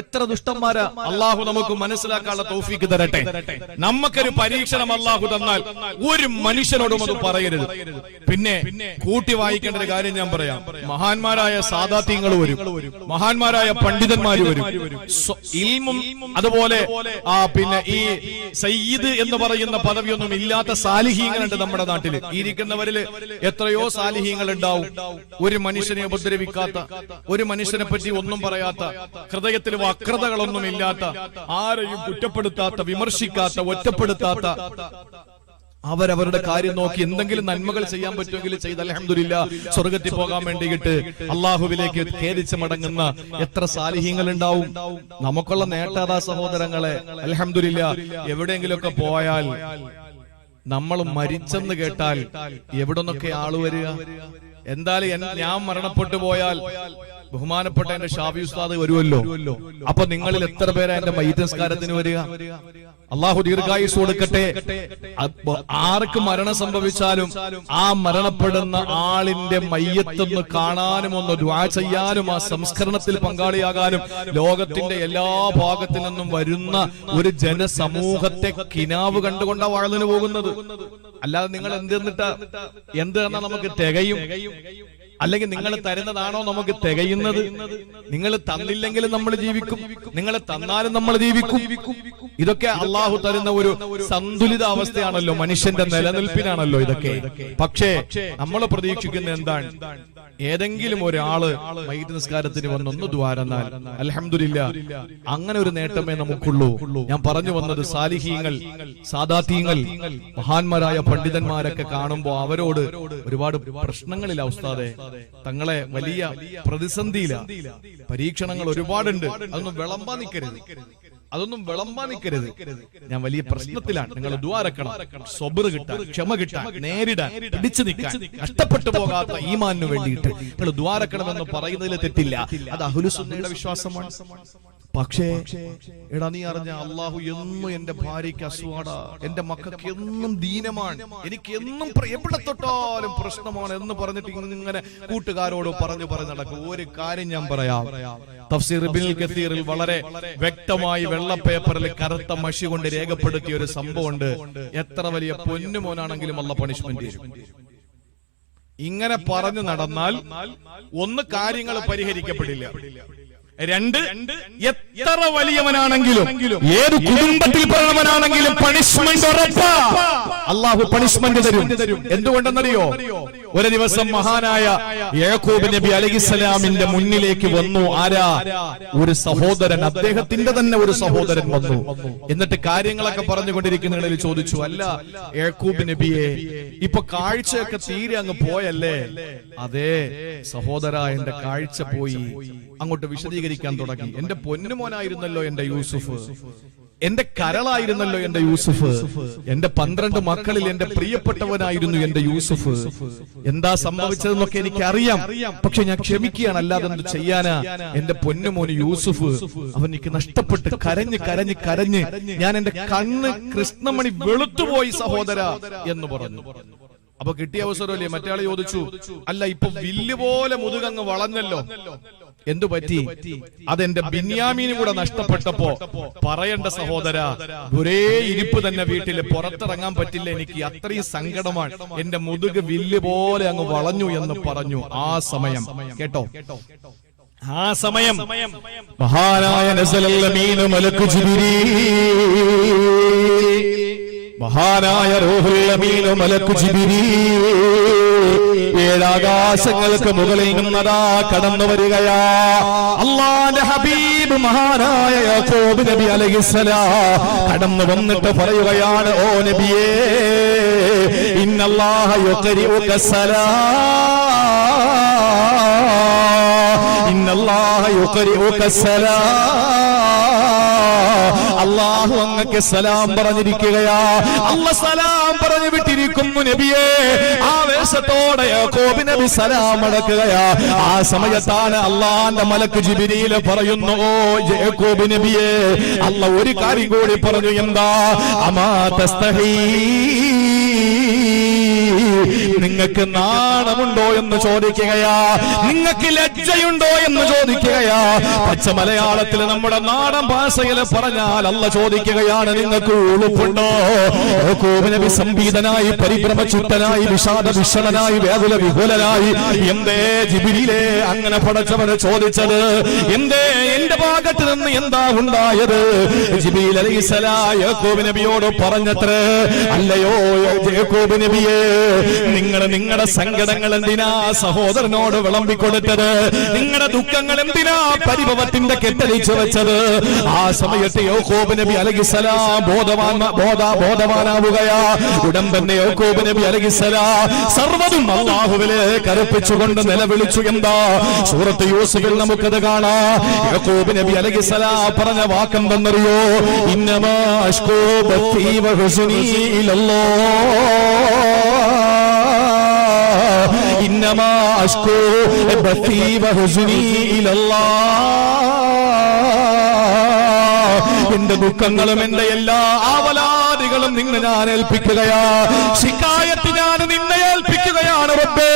എത്ര ദുഷ്ടന്മാരാ. അള്ളാഹു നമുക്ക് മനസ്സിലാക്കാനുള്ള തൗഫീക്ക് തരട്ടെ. നമുക്കൊരു പരീക്ഷണം അള്ളാഹു തന്നാൽ ഒരു മനുഷ്യനോടും അത് പറയരുത്. പിന്നെ കൂട്ടി വായിക്കേണ്ട ഒരു കാര്യം ഞാൻ പറയാം. മഹാന്മാരായ സാദാത്യങ്ങൾ വരും, മഹാന്മാരായ പണ്ഡിതന്മാര് വരും, ഇൽമും അതുപോലെ പിന്നെ ഈ സയ്യിദ് എന്ന് പറയുന്ന പദവിയൊന്നും ഇല്ലാത്ത സാലിഹീങ്ങളുണ്ട് നമ്മുടെ നാട്ടില്. ഇരിക്കുന്നവരില് എത്രയോ സാലിഹീങ്ങൾ ഉണ്ടാവും, ഒരു മനുഷ്യനെ ഉപദ്രവിക്കാത്ത, ഒരു മനുഷ്യനെ പറ്റി ഒന്നും പറയാത്ത, ഹൃദയത്തിൽ വക്രതകളൊന്നുമില്ലാത്ത, ആരെയും കുറ്റപ്പെടുത്താത്ത, വിമർശിക്കാത്ത, ഒറ്റപ്പെടുത്താത്ത, അവരവരുടെ കാര്യം നോക്കി എന്തെങ്കിലും നന്മകൾ ചെയ്യാൻ പറ്റുമെങ്കിൽ ചെയ്ത് അൽഹംദുലില്ലാഹ് സ്വർഗത്തിൽ പോകാൻ വേണ്ടിയിട്ട് അള്ളാഹുവിലേക്ക് ഖേദിച്ച് മടങ്ങുന്ന എത്ര സാലിഹീങ്ങൾ ഉണ്ടാവും. നമുക്കുള്ള നേട്ടാതാ സഹോദരങ്ങളെ. അൽഹംദുലില്ലാഹ് എവിടെയെങ്കിലുമൊക്കെ പോയാൽ, നമ്മൾ മരിച്ചെന്ന് കേട്ടാൽ എവിടെ നിന്നൊക്കെ ആള് വരിക? എന്തായാലും ഞാൻ മരണപ്പെട്ടു പോയാൽ ബഹുമാനപ്പെട്ട എന്റെ ഷാഫി ഉസ്താദ് വരുമല്ലോ. അപ്പൊ നിങ്ങളിൽ എത്ര പേരാ എന്റെ മയ്യിത്ത് നിസ്കാരത്തിന് വരിക? അള്ളാഹു ദീർഘായുസ് കൊടുക്കട്ടെ. ആർക്ക് മരണം സംഭവിച്ചാലും ആ മരണപ്പെടുന്ന ആളിന്റെ മയ്യത്തൊന്ന് കാണാനും ഒന്ന് ദുആ ചെയ്യാനും ആ സംസ്കരണത്തിൽ പങ്കാളിയാകാനും ലോകത്തിന്റെ എല്ലാ ഭാഗത്തു നിന്നും വരുന്ന ഒരു ജനസമൂഹത്തെ കിനാവ് കണ്ടുകൊണ്ടാണ് വാഴ്ന്നു പോകുന്നത്. അല്ലാതെ നിങ്ങൾ എന്ത് തന്നാ നമുക്ക് തികയും? അല്ലെങ്കിൽ നിങ്ങൾ തരുന്നതാണോ നമുക്ക് തികയുന്നത്? നിങ്ങൾ തന്നില്ലെങ്കിലും നമ്മൾ ജീവിക്കും, നിങ്ങൾ തന്നാലും നമ്മൾ ജീവിക്കും. ഇതൊക്കെ അള്ളാഹു തരുന്ന ഒരു സന്തുലിത അവസ്ഥയാണല്ലോ, മനുഷ്യന്റെ നിലനിൽപ്പിനാണല്ലോ ഇതൊക്കെ. പക്ഷേ നമ്മൾ പ്രതീക്ഷിക്കുന്ന എന്താണ്? ഏതെങ്കിലും ഒരാള് മയ്യിത്ത് നിസ്കാരത്തിന് വന്നൊന്ന് ദ്വാരന്നാൽ അൽഹംദുലില്ലാ, അങ്ങനെ ഒരു നേട്ടമേ നമുക്കുള്ളൂ. ഞാൻ പറഞ്ഞു വന്നത് സാലിഹീങ്ങൾ, സാദാത്തീങ്ങൾ, മഹാന്മാരായ പണ്ഡിതന്മാരൊക്കെ കാണുമ്പോ അവരോട് ഒരുപാട് പ്രശ്നങ്ങളില്ല ഉസ്താദെ, തങ്ങളെ വലിയ പ്രതിസന്ധിയില്ല, പരീക്ഷണങ്ങൾ ഒരുപാടുണ്ട്, അതൊന്നും വിളമ്പാൻ നിൽക്കരുത്, ഞാൻ വലിയ പ്രശ്നത്തിലാണ്, നിങ്ങൾ ദുആരക്കണം, സബ്ർ കിട്ടാൻ, ക്ഷമ കിട്ടാൻ, നേരിടാൻ, പിടിച്ചു നിൽക്കാൻ, നഷ്ടപ്പെട്ടു പോകാത്ത ഈമാനിനു വേണ്ടിയിട്ട് നിങ്ങൾ ദുആരക്കണമെന്ന് പറയുന്നതിൽ തെറ്റില്ല. അത് അഹ്ലുസുന്നയുടെ വിശ്വാസമാണ്. പക്ഷേ എടാ, നീ അറിഞ്ഞ അള്ളാഹു എന്നും എന്റെ ഭാര്യയ്ക്ക് അസുഖാടാ, എന്റെ മക്കൾക്ക് എന്നും ദീനമാണ്, എനിക്ക് എന്നും എവിടെ തൊട്ടാലും പ്രശ്നമാണ് എന്ന് പറഞ്ഞിട്ട് ഇങ്ങനെ കൂട്ടുകാരോട് പറഞ്ഞു നടക്കും. ഒരു കാര്യം ഞാൻ പറയാം, തഫ്സീർ ഇബ്നുൽ കസീറിൽ വളരെ വ്യക്തമായി വെള്ള പേപ്പറിൽ കറുത്ത മഷി കൊണ്ട് രേഖപ്പെടുത്തിയ ഒരു സംഭവമുണ്ട്. എത്ര വലിയ പൊന്നുമോനാണെങ്കിലും അള്ളാഹ് പണിഷ്മെന്റ് തരും. ഇങ്ങനെ പറഞ്ഞു നടന്നാൽ ഒന്ന്, കാര്യങ്ങൾ പരിഹരിക്കപ്പെടില്ല, രണ്ട്, എത്ര വലിയവനാണെങ്കിലും ഏത് കുടുംബത്തിൽ പിറന്നവനാണെങ്കിലും പണിഷ്മെന്റ് ഉറപ്പാ. അള്ളാഹു പണിഷ്മെന്റ് തരും. എന്തുകൊണ്ടെന്നറിയോ? ഒരു ദിവസം മഹാനായ യാക്കൂബ് നബി അലൈഹിസ്സലാമിന്റെ മുന്നിലേക്ക് വന്നു ആരാ? ഒരു സഹോദരൻ, അദ്ദേഹത്തിന്റെ തന്നെ ഒരു സഹോദരൻ വന്നു. എന്നിട്ട് കാര്യങ്ങളൊക്കെ പറഞ്ഞുകൊണ്ടിരിക്കുന്നതിൽ ചോദിച്ചു, അല്ല യാക്കൂബ് നബിയെ, ഇപ്പൊ കാഴ്ചയൊക്കെ തീരെ അങ്ങ് പോയല്ലേ? അതെ സഹോദര, എന്റെ കാഴ്ച പോയി. അങ്ങോട്ട് വിശദീകരിക്കാൻ തുടങ്ങി. എന്റെ പൊന്നുമോനായിരുന്നല്ലോ എന്റെ യൂസുഫ്, എന്റെ കരളായിരുന്നല്ലോ എന്റെ യൂസുഫ്, എന്റെ 12 മക്കളിൽ എന്റെ പ്രിയപ്പെട്ടവനായിരുന്നു എന്റെ യൂസുഫ്. എന്താ സംഭവിച്ചതെന്നൊക്കെ എനിക്കറിയാം, പക്ഷെ ഞാൻ ക്ഷമിക്കുകയാണ്, അല്ലാതെ എന്ത് ചെയ്യാനാ? എന്റെ പൊന്നുമോന് യൂസുഫ്, അവൻ എനിക്ക് നഷ്ടപ്പെട്ട് കരഞ്ഞ് ഞാൻ എന്റെ കണ്ണ് കൃഷ്ണമണി വെളുത്തുപോയി സഹോദര എന്ന് പറഞ്ഞു. അപ്പൊ കിട്ടിയ അവസരമല്ലേ? മറ്റയാൾ ചോദിച്ചു, അല്ല ഇപ്പൊ വില്ല് പോലെ മുതുകങ്ങ് വളഞ്ഞല്ലോ, എന്തു പറ്റി? അതെന്റെ ബിന്യാമീനും കൂടെ നഷ്ടപ്പെട്ടപ്പോ പറയണ്ട സഹോദര, ഒരേ ഇരിപ്പ് തന്നെ വീട്ടില്, പുറത്തിറങ്ങാൻ പറ്റില്ല, എനിക്ക് അത്രയും സങ്കടമാണ്, എന്റെ മുതുക് വില്ല് പോലെ അങ്ങ് വളഞ്ഞു എന്ന് പറഞ്ഞു. ആ സമയം കേട്ടോ, ആ സമയം മഹാനായ നസലൽ അമീൻ മലക്ക് ജിബ്രീൽ, മഹാനായ റൂഹുൽ അമീൻ മലക്ക് ജിബ്രീൽ 7 ആകാശങ്ങൾക്ക് മുകളിൽ നിന്നതാ കടന്നു വരികയാ. അല്ലാഹുവിന്റെ ഹബീബ് മഹാനായ യാക്കൂബ് നബി അലൈഹിസ്സലാം കടന്നു വന്നിട്ട് പറയുകയാണ്, ഓ നബിയേ, ഇന്നല്ലാഹ യുഖരിഉക സലാം, ഇന്നല്ലാഹ യുഖരിഉക സലാം, അല്ലാഹു അങ്ങക്ക് സലാം പറഞ്ഞിരിക്കുകയാ. അല്ലാഹ് സലാം പറഞ്ഞു വിട്ടിരിക്കുന്നു നബിയേ. ആവേശത്തോടെ യാക്കൂബ് നബി സലാം അടക്കുകയാ. ആ സമയത്താണ് അല്ലാഹുവിന്റെ മലക്ക് ജിബ്രീൽ പറയുന്നു, ഓ യാക്കൂബ് നബിയേ, അല്ലാഹ് ഒരു കാര്യം കൂടി പറഞ്ഞു. എന്താ? അമാ തസ്തഹീ, നിങ്ങൾക്ക് നാണമുണ്ടോ എന്ന് ചോദിക്കുകയാ, നിങ്ങൾക്ക് ലജ്ജയുണ്ടോ എന്ന് ചോദിക്കുകയാ. പച്ച മലയാളത്തിൽ നമ്മുടെ നാടൻ ഭാഷയിൽ പറഞ്ഞാൽ അല്ലാഹ് ചോദിക്കുകയാണ്, നിങ്ങൾക്ക് ഉളുപ്പുണ്ടോ? യാക്കൂബ് നബി സംബീതനായി, പരിഭ്രമചുട്ടനായി, വിഷാദ വിഷണനായി, വേദന വിഹുലനായി, എന്തേ ജിബ്രീലേ അങ്ങനെ പടച്ചവന് ചോദിച്ചത്? എന്തേ എന്റെ ഭാഗത്ത് നിന്ന് എന്താ ഉണ്ടായത്? ജിബ്രീൽ അലൈഹിസ്സലാം യാക്കൂബ് നബിയോട് പറഞ്ഞത്രേ, അല്ലയോ യാക്കൂബ് നബിയേ, നിങ്ങളുടെ സങ്കടങ്ങൾ എന്തിനാ സഹോദരനോട് വിളമ്പിക്കൊടുത്തത്? നിങ്ങളുടെ ദുഃഖങ്ങൾ എന്തിനാ പരിഭവത്തിന്റെ കെട്ടഴിച്ചു വെച്ചത്? ആ സമയത്ത് യാക്കൂബ് നബി അലൈഹിസ്സലാം ബോധവാനാവുകയാ. ഉടൻ തന്നെ യാക്കൂബ് നബി അലൈഹിസ്സലാം സർവ്വതും അല്ലാഹുവിലേക്ക് അർപ്പിച്ചുകൊണ്ട് നിലവിളിച്ചു. എന്താ? സൂറത്ത് യൂസുഫിൽ നമുക്കത് കാണാം. യാക്കൂബ് നബി അലൈഹിസ്സലാം പറഞ്ഞ വാക്കെന്തെന്നറിയോ? ഇന്നമാ അശ്കൂ ബത്തി വഹുസ്നി ഇലല്ലാഹ്, ഇന്നമാ അശ്കൂ ബത്തി വഹുസ്നി ഇലല്ലാഹ്, എന്റെ ദുഃഖങ്ങളും എന്റെ എല്ലാ ആവലാദികളും നിന്നെ ഞാൻ ഏൽപ്പിക്കുകയാ. ശിക്കായത്ത് ഞാൻ നിന്നെ ഏൽപ്പിക്കുകയാണ് റബ്ബേ.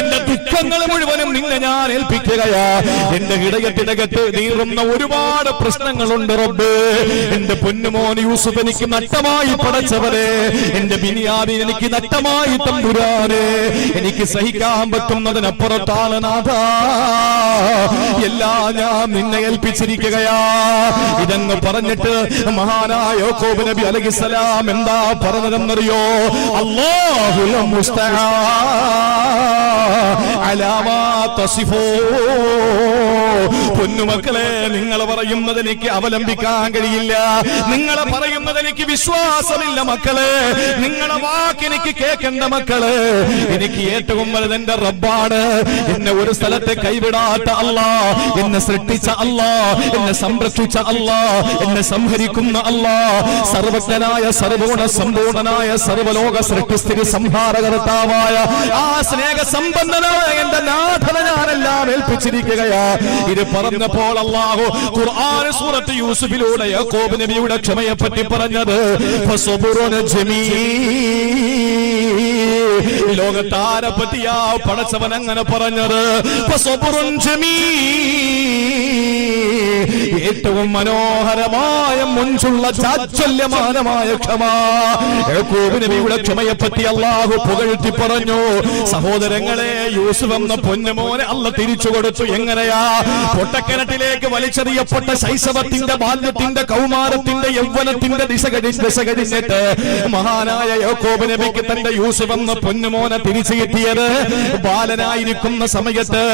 എന്റെ ദുഃഖങ്ങൾ മുഴുവനും നിന്നെ ഞാൻ ഏൽപ്പിക്കുകയാ. എന്റെ ഹൃദയത്തിനകത്ത് നീറുന്ന ഒരുപാട് പ്രശ്നങ്ങളുണ്ട് റബ്ബേ. എന്റെ പൊന്നുമോൻ യൂസുഫ് എനിക്ക് നഷ്ടമായി പടച്ചവരെ, എന്റെ ബിനിയാമിൻ എനിക്ക് നഷ്ടമായി തമ്പുരാനെ, എനിക്ക് സഹിക്കാൻ പറ്റുന്നതിനപ്പുറത്താണ് നാഥാ, എല്ലാം ഞാൻ നിന്നെ ഏൽപ്പിച്ചിരിക്കുകയാ. ഇതങ്ങ് പറഞ്ഞിട്ട് മഹാനായ യാക്കൂബ് നബി അലൈഹിസ്സലാം എന്താ പറഞ്ഞതെന്നറിയോ? അല്ലാഹുൽ മുസ്തആൻ അലാ മാ തസിഫൂ. പൊന്നുമക്കളെ, നിങ്ങൾ പറയുന്നത് എനിക്ക് അവലംബിക്കാൻ കഴിയില്ല, നിങ്ങളെ പറയുന്നത് എനിക്ക് വിശ്വാസമില്ല മക്കളെ, നിങ്ങളെ വാക്ക് എനിക്ക് കേൾക്കേണ്ട മക്കളെ. എനിക്ക് ഏറ്റവും വലുത് എന്റെ റബ്ബാണ്. എന്നെ ഒരു സ്ഥലത്തെ കൈവിടാത്ത അല്ലാഹ്, എന്നെ സൃഷ്ടിച്ച അല്ലാഹ്, എന്നെ സംരക്ഷിച്ച അല്ലാഹ്, എന്നെ സംഹരിക്കുന്ന അല്ലാഹ്, സർവജ്ഞനായ സർവഗുണ സമ്പൂർണനായ സർവലോക സൃഷ്ടിസ്ഥിതി സംഹാരകർത്താവായ ആ സ്നേഹസമ്പന്നനായ എന്റെ നാഥനെ ഞാനെല്ലാം ഏൽപ്പിച്ചിരിക്കുകയാ. ഇത് പറഞ്ഞപ്പോൾ അല്ലാഹു ഖുർആൻ സൂറത്ത് യൂസുഫിലൂടെ യാക്കൂബ് നബിയുടെ ക്ഷമയെ പറ്റി പറഞ്ഞത് ഫസബുറുൻ ജമീൽ. ലോകത്താരെ പറ്റിയാ പടച്ചവൻ അങ്ങനെ പറഞ്ഞത് ഫസബുറുൻ ജമീൽ. ഏറ്റവും മനോഹരമായ മുൻചുള്ള ചാച്ചല്യമാനമായ ക്ഷമ. യാക്കൂബ് നബിയുടെ ക്ഷമയെ പറ്റി അല്ലാഹു പുകഴ്ത്തി പറഞ്ഞു. സഹോദരങ്ങളെ, യൂസുഫ് എന്ന പൊന്നുമോനെ അല്ലാഹു തിരിച്ചു കൊടുത്തു. എങ്ങനെയാ? പൊട്ടക്കിണറ്റിലേക്ക് വലിച്ചെറിയപ്പെട്ട ശൈശവത്തിന്റെ, ബാല്യത്തിന്റെ, കൗമാരത്തിന്റെ, യൗവനത്തിന്റെ ദിശ കഴിഞ്ഞിട്ട് മഹാനായ യാക്കൂബ് നബിക്ക് തന്റെ യൂസുഫ് എന്ന പൊന്നുമോനെ തിരിച്ചു കിട്ടിയത് ബാലനായിരിക്കുന്ന സമയത്ത്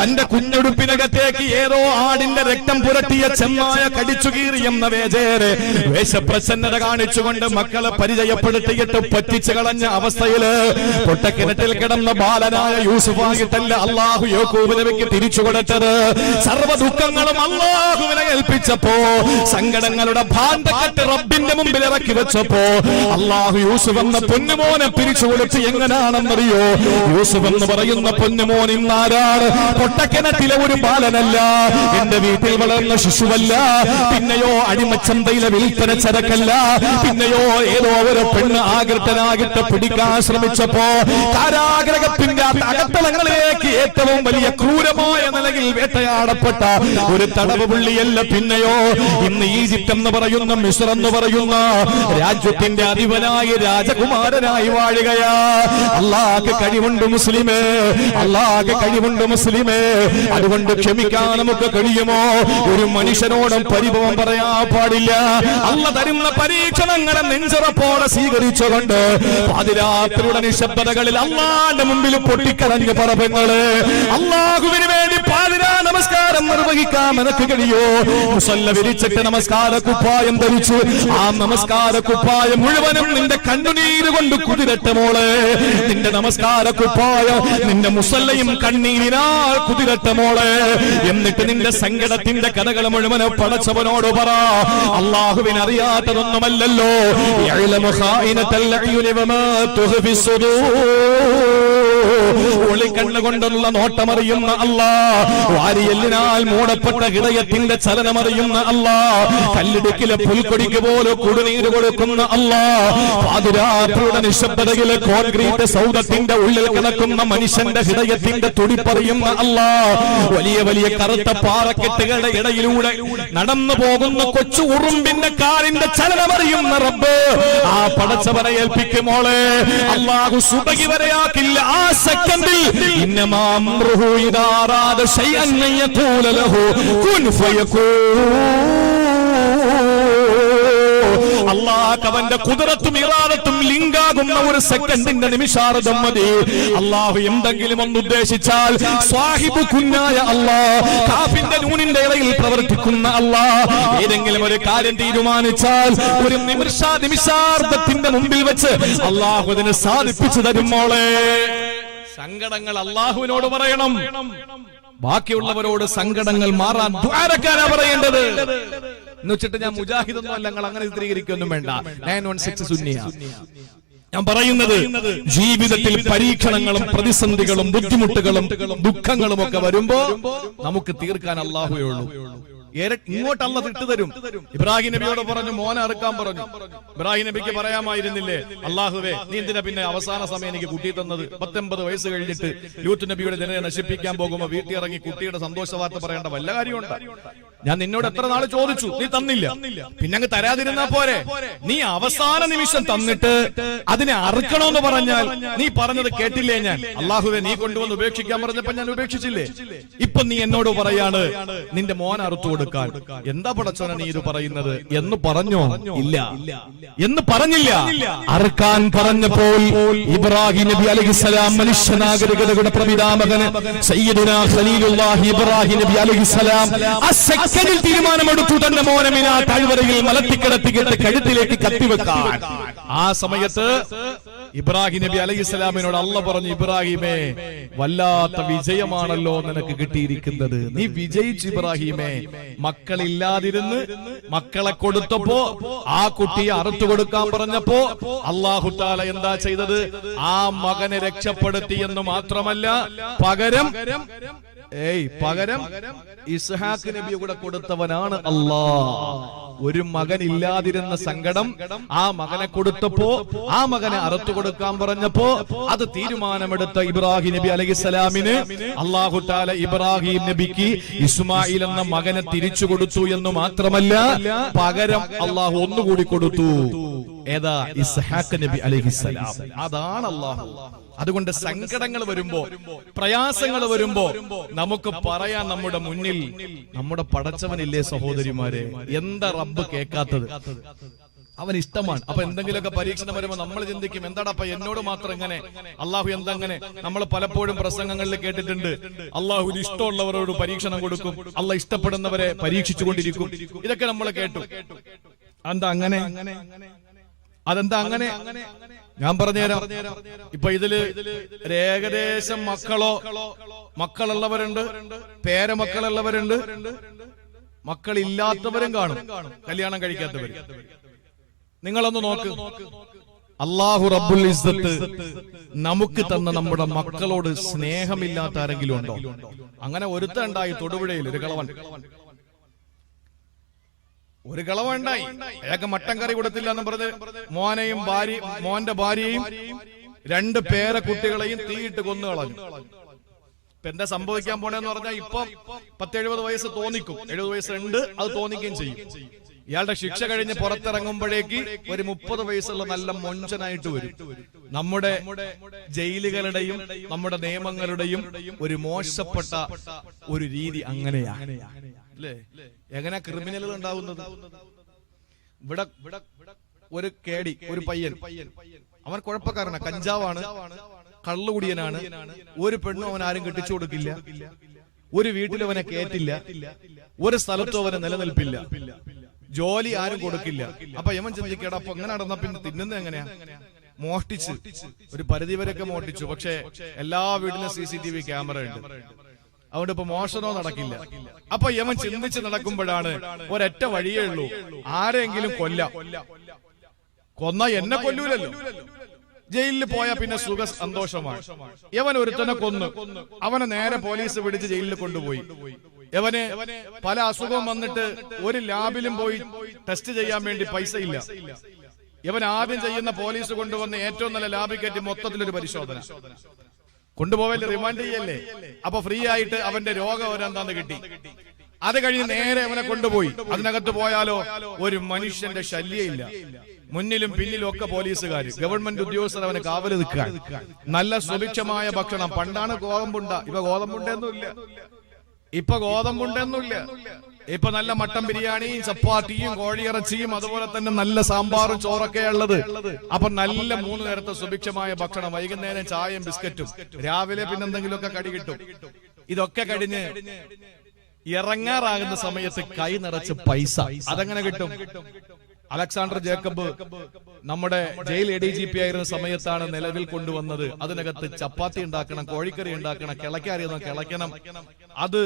തന്റെ കുഞ്ഞുടുപ്പിനകത്തേക്ക് ഏതോ ആടിന്റെ രക്തം പുരട്ടിയ ചെന്നായ കടിച്ചു കീറിയെന്ന വേജേരെ വേഷപ്രസന്നത കാണിച്ചുകൊണ്ട് മക്കളെ പരിചയപ്പെടുത്തിയിട്ട് പറ്റിച്ചു കളഞ്ഞ അവസ്ഥയില് പൊട്ടക്കിണറ്റിൽ കിടന്ന ബാലനായ യൂസുഫായിട്ടല്ല അല്ലാഹു യാക്കൂബ് നബിക്ക് തിരിച്ചു കൊടുത്തത്. സർവ്വ ദുഃഖങ്ങളും അല്ലാഹുവിനെ ഏൽപ്പിച്ചപ്പോ, സങ്കടങ്ങളുടെ ഭാണ്ഡക്കെട്ട് റബ്ബിന്റെ മുമ്പിൽ ഇറക്കി വെച്ചപ്പോ അല്ലാഹു യൂസുഫ് എന്ന പൊന്നുമോനെ പിരിച്ചു കൊടുത്ത്. എങ്ങനാണെന്നറിയോ? യൂസുഫ് എന്ന് പറയുന്ന പൊന്നുമോൻ ഇന്നാരാണ്? പൊട്ടക്കിണറ്റിലെ ഒരു ബാലനല്ല, എന്റെ വീട്ടിൽ വളർന്ന ശിശുവല്ല, പിന്നെയോ അടിമച്ചന്തയിലെ വിൽപ്പന ചരക്കല്ല, പിന്നെയോ ഏതോ ഒരു പെണ്ണ് ആകൃഷ്ടനാകിട്ട് പിടിക്കാൻ ശ്രമിച്ചപ്പോ കാരാഗ്രഹത്തിന്റെ അകത്തളങ്ങളിലേക്ക് ഏറ്റവും വലിയ ക്രൂരമായ നിലയിൽ വേട്ടയാടപ്പെട്ട ഒരു തടവ് പുള്ളിയല്ല, പിന്നെയോ ഇന്ന് ഈജിപ്ത് എന്ന് പറയുന്ന, മിസ്ർ എന്ന് പറയുന്ന രാജ്യത്തിന്റെ അധിപനായി രാജകുമാരനായി വാഴുകയാ. അല്ലാഹുക്ക് കഴിവുണ്ട് മുസ്ലിമേ, അല്ലാഹുക്ക് കഴിവുണ്ട് മുസ്ലിമേ. അതുകൊണ്ട് ക്ഷമിക്കാൻ നമുക്ക് കഴിയുമോ? ഒരു മനുഷ്യനോടും പരിഭവം പറയാൻ പാടില്ല. അല്ലാഹു തരുന്ന പരീക്ഷണങ്ങളെ നെഞ്ചുറപ്പോടെ സ്വീകരിച്ചുകൊണ്ട് പാതിരാത്രിയുടെ നിശബ്ദതകളിൽ അല്ലാഹുവിന്റെ മുമ്പിൽ പൊട്ടിക്കരഞ്ഞ പറവങ്ങള് അല്ലാഹുവിന് വേണ്ടി പാതിരാ നമസ്കാരം നിർവഹിക്കാൻ നിനക്ക് കഴിയോ? മുസല്ല വിരിച്ചിട്ട് നമസ്കാര കുപ്പായം ധരിച്ചു. ആ നമസ്കാര കുപ്പായം മുഴുവനും നിന്റെ കണ്ണുനീര് കൊണ്ട് കുതിരട്ടെ മോളെ. നിന്റെ നമസ്കാര കുപ്പായം, നിന്റെ മുസല്ലയും കണ്ണീരിനാൽ കുതിരട്ടെ മോളെ. എന്നിട്ട് നിന്റെ സങ്കടത്തിന്റെ കഥകൾ മുഴുവനും പടച്ചവനോട് പറ. അല്ലാഹുവിന് അറിയാത്തതൊന്നുമല്ലല്ലോ. ഒളിക്കണ്ണുകൊണ്ടുള്ള നോട്ടമറിയുന്ന അല്ലാഹ്, വാരിയെല്ലിനാൽ മൂടപ്പെട്ട ഹൃദയത്തിന്റെ ചലനമറിയുന്ന അല്ലാഹ്, കല്ലിടുക്കിലെ പുൽക്കൊടിക്ക് പോലും കുടിനീര് കൊടുക്കുന്ന അല്ലാഹ്, പാതിരാത്രിയുടെ നിശബ്ദതയിലെ കോൺക്രീറ്റ് സൗധത്തിന്റെ ഉള്ളിൽ കിടക്കുന്ന മനുഷ്യന്റെ ഹൃദയത്തിന്റെ തുടിപ്പറിയുന്ന അല്ലാഹ്, വലിയ വലിയ കറുത്ത പാറക്കെട്ടുകളുടെ ഇടയിലൂടെ നടന്നു പോകുന്ന കൊച്ചു ഉറുമ്പിന്റെ കാലിന്റെ ചലനമറിയുന്ന റബ്ബ്, ആ പടച്ചവനെ ഏൽപ്പിക്കുമോളെ. അല്ലാഹു സുബഹി വരെയാക്കില്ല. ആ സെക്കൻഡിൽ ഇന്നമാ അംറുഹു ഇദാ അറാദ ശൈഅൻ യഖൂല ലഹു കുൻ ഫയകൂൻ. അല്ലാഹു അവന്റെ ഖുദ്റത്തും ഇറാദത്തും ലിങ്കാകുന്ന ഒരു സെക്കൻഡിന്റെ നിമിഷാർദ്ധം മതി. അല്ലാഹു എന്തെങ്കിലും ഒന്ന് ഉദ്ദേശിച്ചാൽ സാഹിബു കുന്നായ അല്ലാഹ്, കാഫിന്റെ നൂനിന്റെ ഇടയിൽ പ്രവർത്തിക്കുന്ന അല്ലാഹ്, ഏതെങ്കിലും ഒരു കാര്യം തീരുമാനിച്ചാൽ ഒരു നിമിഷാർദ്ധത്തിന്റെ മുമ്പിൽ വെച്ച് അല്ലാഹു അതിനെ സാധിപ്പിച്ചു തരും മോളെ. സങ്കടങ്ങൾ അല്ലാഹുവിനോട് പറയണം. ബാക്കിയുള്ളവരോട് സങ്കടങ്ങൾ മാറാൻ ദുആരക്കാനാ പറയേണ്ടത്. എന്ന് വെച്ചിട്ട് ഞാൻ മുജാഹിദൊന്നും അല്ല, നിങ്ങൾ അങ്ങനെ ചിത്രീകരിക്കൊന്നും വേണ്ട. 916 സുന്നിയ. ഞാൻ പറയുന്നത്, ജീവിതത്തിൽ പരീക്ഷണങ്ങളും പ്രതിസന്ധികളും ബുദ്ധിമുട്ടുകളും ദുഃഖങ്ങളും ഒക്കെ വരുമ്പോ നമുക്ക് തീർക്കാൻ അല്ലാഹുവേ ഉള്ളൂ. ഇങ്ങോട്ട് അല്ലാഹു ഇട്ടുതരും. ഇബ്രാഹിം നബിയോട് പറഞ്ഞു, മോനെ അറുക്കാൻ പറഞ്ഞു. ഇബ്രാഹിം നബിക്ക് പറയാമായിരുന്നില്ലേ, അല്ലാഹുവേ നീ എന്തിനാ പിന്നെ അവസാന സമയം എനിക്ക് കുട്ടി തന്നത്? 19 വയസ്സ് കഴിഞ്ഞിട്ട് ലൂത്ത് നബിയുടെ ജനതയെ നശിപ്പിക്കാൻ പോകുമ്പോ വീട്ടിൽ ഇറങ്ങി കുട്ടിയുടെ സന്തോഷ വാർത്ത പറയേണ്ട വല്ല കാര്യമുണ്ട്? ഞാൻ നിന്നോട് എത്ര നാള് ചോദിച്ചു, നീ തന്നില്ല. പിന്നെ അങ്ങ് തരാതിരുന്നാ പോരെ? നീ അവസാന നിമിഷം തന്നിട്ട് അതിനെ അറുക്കണമെന്ന് പറഞ്ഞാൽ നീ പറഞ്ഞത് കേട്ടില്ലേ? ഞാൻ അല്ലാഹുവേ നീ കൊണ്ടുവന്ന് ഉപേക്ഷിക്കാൻ പറഞ്ഞപ്പോ ഞാൻ ഉപേക്ഷിച്ചില്ലേ? ഇപ്പൊ നീ എന്നോട് പറയാണ് നിന്റെ മോൻ അറുത്തു കൊടുക്കാൻ. കൊടുക്കാൻ. എന്താ പടച്ചോനെ നീ ഇത് പറയുന്നത് എന്ന് പറഞ്ഞോ? ഇല്ല എന്ന് പറഞ്ഞില്ല. അറുക്കാൻ പറഞ്ഞപ്പോൾ ഇബ്രാഹിം നബി അലൈഹിസ്സലാം മനുഷ്യനാഗരികതയുടെ പ്രപിതാമകന് സയ്യിദുനാ ഖലീലുല്ലാഹി ഇബ്രാഹിം നബി അലൈഹിസ്സലാം ആ സെക്കൻഡിൽ തീരുമാനമെടുത്തു തന്റെ മോനെ മിനാ താഴ്വരയിൽ മലത്തിക്കിടത്തിക്കിട്ട് കഴുത്തിലേക്ക് കത്തിവെക്കാൻ. ആ സമയത്ത് ഇബ്രാഹിം നബി അലൈഹിസ്സലാമിനോട് അല്ലാഹ് പറഞ്ഞു, ഇബ്രാഹിമേ വല്ലാത്ത വിജയമാണല്ലോ നിനക്ക് കിട്ടിയിരിക്കുന്നത്, നീ വിജയിച്ചു ഇബ്രാഹിമേ. മക്കളില്ലാതിരുന്ന് മക്കളെ കൊടുത്തപ്പോ ആ കുട്ടിയെ അറുത്തു കൊടുക്കാൻ പറഞ്ഞപ്പോ അല്ലാഹു തആല എന്താ ചെയ്തത്? ആ മകനെ രക്ഷപ്പെടുത്തി എന്ന് മാത്രമല്ല, പകരം ഇസ്ഹാഖ് നബിയെ കൂടെ കൊടുത്തവനാണ് അല്ലാഹ്. ഒരു മകൻ ഇല്ലാതിരുന്ന സങ്കടം ആ മകനെ കൊടുത്തപ്പോ, ആ മകനെ അറുത്തു കൊടുക്കാൻ പറഞ്ഞപ്പോ അത് തീരുമാനമെടുത്ത ഇബ്രാഹിം നബി അലൈഹിസ്സലാമിന് അല്ലാഹു തആല ഇബ്രാഹിം നബിക്ക് ഇസ്മായിൽ എന്ന മകനെ തിരിച്ചു കൊടുത്തു എന്ന് മാത്രമല്ല, പകരം അല്ലാഹു ഒന്നുകൂടി കൊടുത്തു. ഏതാ? ഇസ്ഹാഖ് നബി അലൈഹിസ്സലാം. അതാണ് അല്ലാഹു. അതുകൊണ്ട് സങ്കടങ്ങൾ വരുമ്പോ, പ്രയാസങ്ങൾ വരുമ്പോ നമുക്ക് പറയാൻ നമ്മുടെ മുന്നിൽ നമ്മുടെ പടച്ചവനില്ലേ സഹോദരിമാരെ? എന്താ റബ്ബ് കേൾക്കാത്തത്? അവൻ ഇഷ്ടമാണ്. അപ്പൊ എന്തെങ്കിലുമൊക്കെ പരീക്ഷണം വരുമ്പോ നമ്മൾ ചിന്തിക്കും, എന്താടാ എന്നോട് മാത്രം ഇങ്ങനെ, അള്ളാഹു എന്തെങ്ങനെ? നമ്മൾ പലപ്പോഴും പ്രസംഗങ്ങളിൽ കേട്ടിട്ടുണ്ട്, അള്ളാഹു ഇഷ്ടമുള്ളവരോട് പരീക്ഷണം കൊടുക്കും, അള്ളാഹ് ഇഷ്ടപ്പെടുന്നവരെ പരീക്ഷിച്ചുകൊണ്ടിരിക്കും. ഇതൊക്കെ നമ്മൾ കേട്ടു. എന്താ അങ്ങനെ? അതെന്താ അങ്ങനെ? ഞാൻ പറഞ്ഞുതരാം. ഇപ്പൊ ഇതില് ഏകദേശം മക്കളുള്ളവരുണ്ട്, പേരമക്കളുള്ളവരുണ്ട്, മക്കളില്ലാത്തവരും കാണും, കല്യാണം കഴിക്കാത്തവര്. നിങ്ങളൊന്ന് നോക്ക്, അല്ലാഹു റബ്ബുൽ ഇസ്സത്ത് നമുക്ക് തന്ന നമ്മുടെ മക്കളോട് സ്നേഹമില്ലാത്ത ആരെങ്കിലും ഉണ്ടോ? അങ്ങനെ ഒരുത്തണ്ടായി തൊടുപുഴയിൽ ഒരു കളവുണ്ടായി. അയാൾക്ക് മട്ടൻ കറി കൊടുത്തില്ല എന്ന് പറഞ്ഞ് മോന്റെ ഭാര്യയും 2 പേരക്കുട്ടികളെയും തീയിട്ട് കൊന്നു കളഞ്ഞു. ഇപ്പൊ എന്താ സംഭവിക്കാൻ പോണെന്ന് പറഞ്ഞാൽ, ഇപ്പൊ 10-70 വയസ്സ് തോന്നിക്കും, 70 വയസ്സുണ്ട്, അത് തോന്നിക്കുകയും ചെയ്യും. ഇയാളുടെ ശിക്ഷ കഴിഞ്ഞ് പുറത്തിറങ്ങുമ്പോഴേക്ക് ഒരു 30 വയസ്സുള്ള നല്ല മൊഞ്ചനായിട്ട് വരും. നമ്മുടെ ജയിലുകളുടെയും നമ്മുടെ നിയമങ്ങളുടെയും ഒരു മോശപ്പെട്ട ഒരു രീതി അങ്ങനെയാണ് അല്ലേ? എങ്ങനെ ക്രിമിനലുകൾ ഉണ്ടാവുന്നത്? ഇവിടെ ഒരു കേടി, ഒരു പയ്യൻ, അവൻ കുഴപ്പക്കാരനാണ്, കഞ്ചാവാണ്, കള്ളുകുടിയനാണ്. ഒരു പെണ്ണും അവൻ ആരും കെട്ടിച്ചു കൊടുക്കില്ല, ഒരു വീട്ടിൽ അവനെ കേറ്റില്ല, ഒരു സ്ഥലത്തും അവനെ നിലനിൽപ്പില്ല, ജോലി ആരും കൊടുക്കില്ല. അപ്പൊ യമൻ ചിന്തിക്കട, അപ്പൊ അങ്ങനെ നടന്ന പിന്നെ തിന്നുന്നത് എങ്ങനെയാ? മോഷ്ടിച്ച്, ഒരു പരിധി വരെയൊക്കെ മോഷ്ടിച്ചു. പക്ഷെ എല്ലാ വീട്ടിലും CCTV ക്യാമറ ഉണ്ട്, അതുകൊണ്ട് ഇപ്പൊ മോഷണോ നടക്കില്ല. അപ്പൊ യമൻ ചിന്തിച്ച് നടക്കുമ്പോഴാണ് ഒരൊറ്റ വഴിയേ ഉള്ളൂ, ആരെങ്കിലും കൊന്ന എന്നെ കൊല്ലൂലല്ലോ, ജയിലിൽ പോയാ പിന്നെ സന്തോഷമാണ്. യവൻ ഒരുത്തനെ കൊന്നു, അവനെ നേരെ പോലീസ് പിടിച്ച് ജയിലിൽ കൊണ്ടുപോയി. യവന് പല അസുഖം വന്നിട്ട് ഒരു ലാബിലും പോയി ടെസ്റ്റ് ചെയ്യാൻ വേണ്ടി പൈസ ഇല്ല. യവൻ ആദ്യം ചെയ്യുന്ന പോലീസ് കൊണ്ടുവന്ന് ഏറ്റവും നല്ല ലാബിൽ കയറ്റി മൊത്തത്തിലൊരു പരിശോധന കൊണ്ടുപോവല്ലേ, റിമാൻഡ് ചെയ്യല്ലേ. അപ്പൊ ഫ്രീ ആയിട്ട് അവന്റെ രോഗം എന്താന്ന് കിട്ടി. അത് കഴിഞ്ഞ് നേരെ അവനെ കൊണ്ടുപോയി. അതിനകത്ത് പോയാലോ ഒരു മനുഷ്യന്റെ ശല്യമില്ല, മുന്നിലും പിന്നിലും ഒക്കെ പോലീസുകാർ, ഗവൺമെന്റ് ഉദ്യോഗസ്ഥർ അവന് കാവല് നിൽക്കാൻ. നല്ല സുഭിക്ഷമായ ഭക്ഷണം. പണ്ടാണ് ഗോതമ്പുണ്ട, ഇപ്പൊ ഗോതമ്പുണ്ടെന്നില്ല. ഇപ്പൊ നല്ല മട്ടൻ ബിരിയാണിയും ചപ്പാത്തിയും കോഴിയിറച്ചിയും അതുപോലെ തന്നെ നല്ല സാമ്പാറും ചോറൊക്കെ ഉള്ളത്. അപ്പൊ നല്ല 3 നേരത്തെ സുഭിക്ഷമായ ഭക്ഷണം, വൈകുന്നേരം ചായയും ബിസ്ക്കറ്റും, രാവിലെ പിന്നെ എന്തെങ്കിലുമൊക്കെ കടി കിട്ടും. ഇതൊക്കെ കഴിഞ്ഞ് ഇറങ്ങാറാകുന്ന സമയത്ത് കൈ നിറച്ച് പൈസ. അതെങ്ങനെ കിട്ടും? അലക്സാണ്ടർ ജേക്കബ് നമ്മുടെ ജയിൽ ADGP ആയിരുന്ന സമയത്താണ് നിലവിൽ കൊണ്ടുവന്നത്. അതിനകത്ത് ചപ്പാത്തി ഉണ്ടാക്കണം, കോഴിക്കറി ഉണ്ടാക്കണം, കിളയ്ക്കറിയണം, കിളയ്ക്കണം, അത്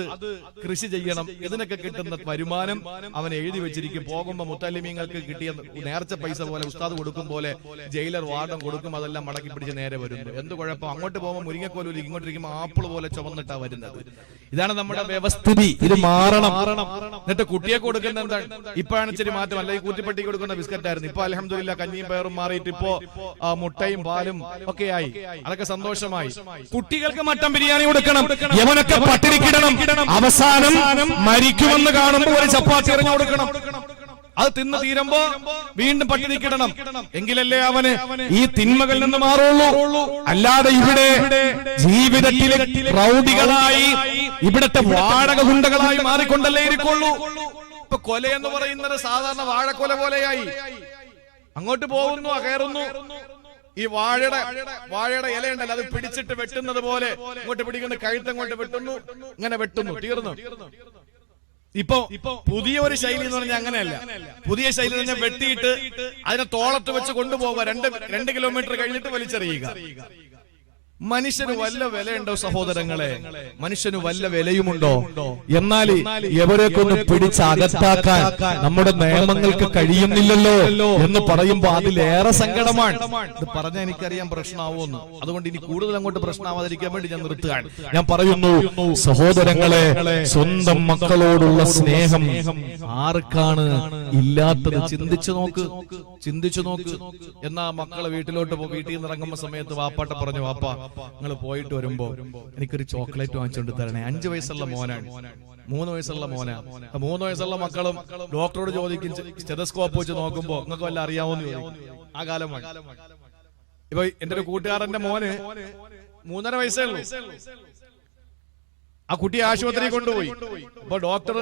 കൃഷി ചെയ്യണം. ഇതിനൊക്കെ കിട്ടുന്ന വരുമാനം അവൻ എഴുതി വെച്ചിരിക്കും. പോകുമ്പോ മുത്തല്ലിമീങ്ങൾക്ക് കിട്ടിയ നേർച്ച പൈസ പോലെ ഉസ്താദ് കൊടുക്കും പോലെ ജയിലർ വാർഡൻ കൊടുക്കും. അതെല്ലാം മടക്കി പിടിച്ച് നേരെ വരുന്നു. എന്ത് കുഴപ്പം? അങ്ങോട്ട് പോകുമ്പോൾ മുരിങ്ങക്കോലൂരി, ഇങ്ങോട്ടിരിക്കുമ്പോൾ ആപ്പിൾ പോലെ ചുവന്നിട്ടാ വരുന്നത്. ഇതാണ് നമ്മുടെ വ്യവസ്ഥിതി. ഇത് മാറണം. എന്നിട്ട് കുട്ടിയെ കൊടുക്കുന്ന എന്താണ്? ഇപ്പോഴാണ് ഇച്ചിരി മാറ്റം. അല്ലെങ്കിൽ കൂറ്റിപ്പട്ടി കൊടുക്കുന്ന ബിസ്ക്കറ്റ് ആയിരുന്നു. ഇപ്പൊ അൽഹംദുലില്ലാ കഞ്ഞിയും പയറും മാറിയിട്ട് ഇപ്പോ മുട്ടയും പാലും ഒക്കെ ആയി. അതൊക്കെ സന്തോഷമായി. കുട്ടികൾക്ക് മട്ടൻ ബിരിയാണി കൊടുക്കണം, യമനൊക്കെ പട്ടിണിക്കിടണം, അവസാനം മരിക്കുമെന്ന് കാണുമ്പോൾ ഒരു ചപ്പാത്തി എറിഞ്ഞു കൊടുക്കണം. അത് തിന്ന് തീരുമ്പോ വീണ്ടും പട്ടിണി കിടണം. എങ്കിലല്ലേ അവന് ഈ തിന്മകളിൽ നിന്ന് മാറുള്ളൂ. അല്ലാതെ ഇവിടെ ജീവിതത്തിലെ റൗഡികളായി ഇവിടത്തെ വാടക ഗുണ്ടകളായി മാറിക്കൊണ്ടല്ലേ ഇരിക്കുള്ളൂ. ഇപ്പൊ കൊലയെന്ന് പറയുന്നത് സാധാരണ വാഴക്കൊല പോലെയായി. അങ്ങോട്ട് പോകുന്നു, കയറുന്നു, ഈ വാഴയുടെ ഇലയുണ്ടല്ലോ അത് പിടിച്ചിട്ട് വെട്ടുന്നത് പോലെ ഇങ്ങോട്ട് പിടിക്കുന്ന കഴുത്തങ്ങോട്ട് വെട്ടുന്നു, ഇങ്ങനെ വെട്ടുന്നു, തീർന്നു. ഇപ്പൊ പുതിയ ഒരു ശൈലി എന്ന് പറഞ്ഞാൽ അങ്ങനെയല്ല. പുതിയ ശൈലി എന്ന് പറഞ്ഞാൽ വെട്ടിയിട്ട് അതിനെ തോളത്ത് വെച്ച് കൊണ്ടുപോവുക, 2 കിലോമീറ്റർ കഴിഞ്ഞിട്ട് വലിച്ചെറിയുക. മനുഷ്യന് വല്ല വിലയുണ്ടോ സഹോദരങ്ങളെ? മനുഷ്യന് വല്ല വിലയുമുണ്ടോ? എന്നാൽ എവരെക്കൊന്ന് പിടിച്ച് അകത്താക്കാൻ നമ്മുടെ നിയമങ്ങൾക്ക് കഴിയുന്നില്ലല്ലോ എന്ന് പറയുമ്പോ അതിലേറെ സങ്കടമാണ്. ഇത് പറഞ്ഞാൽ എനിക്കറിയാം പ്രശ്നമാവുമെന്ന്. അതുകൊണ്ട് ഇനി കൂടുതൽ അങ്ങോട്ട് പ്രശ്നമാവാതിരിക്കാൻ വേണ്ടി ഞാൻ നിർത്തുകയാണ്. ഞാൻ പറയുന്നു സഹോദരങ്ങളെ, സ്വന്തം മക്കളോടുള്ള സ്നേഹം ആർക്കാണ് ഇല്ലാത്തത്? ചിന്തിച്ചു നോക്ക്. എന്നാ മക്കളെ വീട്ടിൽ നിന്ന് ഇറങ്ങുമ്പോ സമയത്ത് വാപ്പാട്ട പറഞ്ഞു, വാപ്പ നിങ്ങൾ പോയിട്ട് വരുമ്പോ എനിക്കൊരു ചോക്ലേറ്റ് വാങ്ങിച്ചുകൊണ്ട് തരണേ. 5 വയസ്സുള്ള മോനാണ്, 3 വയസ്സുള്ള മോനാ. 3 വയസ്സുള്ള മക്കളും ഡോക്ടറോട് ചോദിക്കും, സ്റ്റെതസ്കോപ്പ് വെച്ച് നോക്കുമ്പോ നിങ്ങൾക്ക് വല്ല അറിയാവോന്ന് ചോദിക്കും. ആ കാലമാണ്. ഇപ്പൊ എന്റെ ഒരു കൂട്ടുകാരന്റെ മോന് 3.5 വയസ്സേ ഉള്ളൂ. ആ കുട്ടിയെ ആശുപത്രിയിൽ കൊണ്ടുപോയി. അപ്പൊ ഡോക്ടർ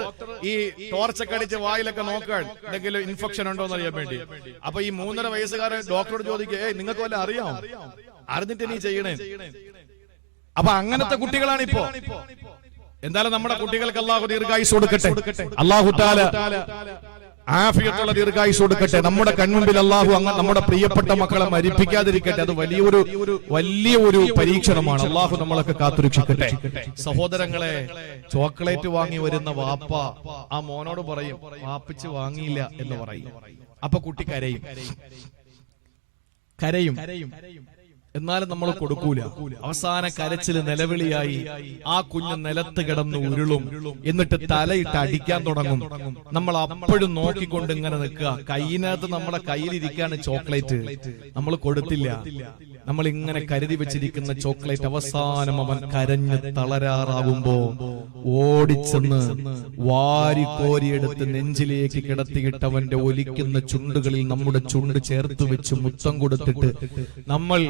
ഈ ടോർച്ചൊക്കെ അടിച്ച് വായിലൊക്കെ നോക്കാൻ എന്തെങ്കിലും ഇൻഫെക്ഷൻ ഉണ്ടോ എന്ന് അറിയാൻ വേണ്ടി. അപ്പൊ ഈ 3.5 വയസ്സുകാരൻ ഡോക്ടറോട് ചോദിക്കുക, നിങ്ങൾക്ക് വല്ല അറിയാം? അറിഞ്ഞിട്ട് നീ ചെയ്യണേ. അപ്പൊ അങ്ങനത്തെ കുട്ടികളാണ് ഇപ്പോ. എന്തായാലും നമ്മുടെ കുട്ടികൾക്ക് അല്ലാഹു ദീർഘായുസ് കൊടുക്കട്ടെ. അല്ലാഹു തആല ആഫിയത്തുള്ള ദീർഘായുസ് കൊടുക്കട്ടെ. നമ്മുടെ കൺമുമ്പിൽ അല്ലാഹു നമ്മുടെ പ്രിയപ്പെട്ട മക്കളെ മരിപ്പിക്കാതിരിക്കട്ടെ. അത് വലിയ ഒരു പരീക്ഷണമാണ്. അല്ലാഹു നമ്മളൊക്കെ കാത്തുരക്ഷിക്കട്ടെ. സഹോദരങ്ങളെ, ചോക്ലേറ്റ് വാങ്ങി വരുന്ന വാപ്പ ആ മോനോട് പറയും, വാപ്പിച്ച് വാങ്ങിയില്ല എന്ന് പറയും. അപ്പൊ കുട്ടി കരയും. എന്നാലും നമ്മൾ കൊടുക്കൂല. അവസാന കരച്ചില് നിലവിളിയായി ആ കുഞ്ഞ് നിലത്ത് കിടന്ന് ഉരുളും. എന്നിട്ട് തലയിട്ട് അടിക്കാൻ തുടങ്ങും. നമ്മൾ അപ്പോഴും നോക്കിക്കൊണ്ട് ഇങ്ങനെ നിൽക്കുക. കയ്യിനകത്ത് നമ്മുടെ കയ്യിലിരിക്കാണ് ചോക്ലേറ്റ്, നമ്മൾ കൊടുത്തില്ല. നമ്മൾ ഇങ്ങനെ കരുതി വെച്ചിരിക്കുന്ന ചോക്ലേറ്റ് അവസാനം അവൻ കരഞ്ഞ് തളരാറാകുമ്പോ ഓടിച്ചെന്ന് വാരിക്കോരിയെടുത്ത് നെഞ്ചിലേക്ക് കിടത്തിയിട്ട് അവന്റെ ഒലിക്കുന്ന ചുണ്ടുകളിൽ നമ്മുടെ ചുണ്ട് ചേർത്ത് വെച്ച് മുത്തം കൊടുത്തിട്ട് നമ്മൾ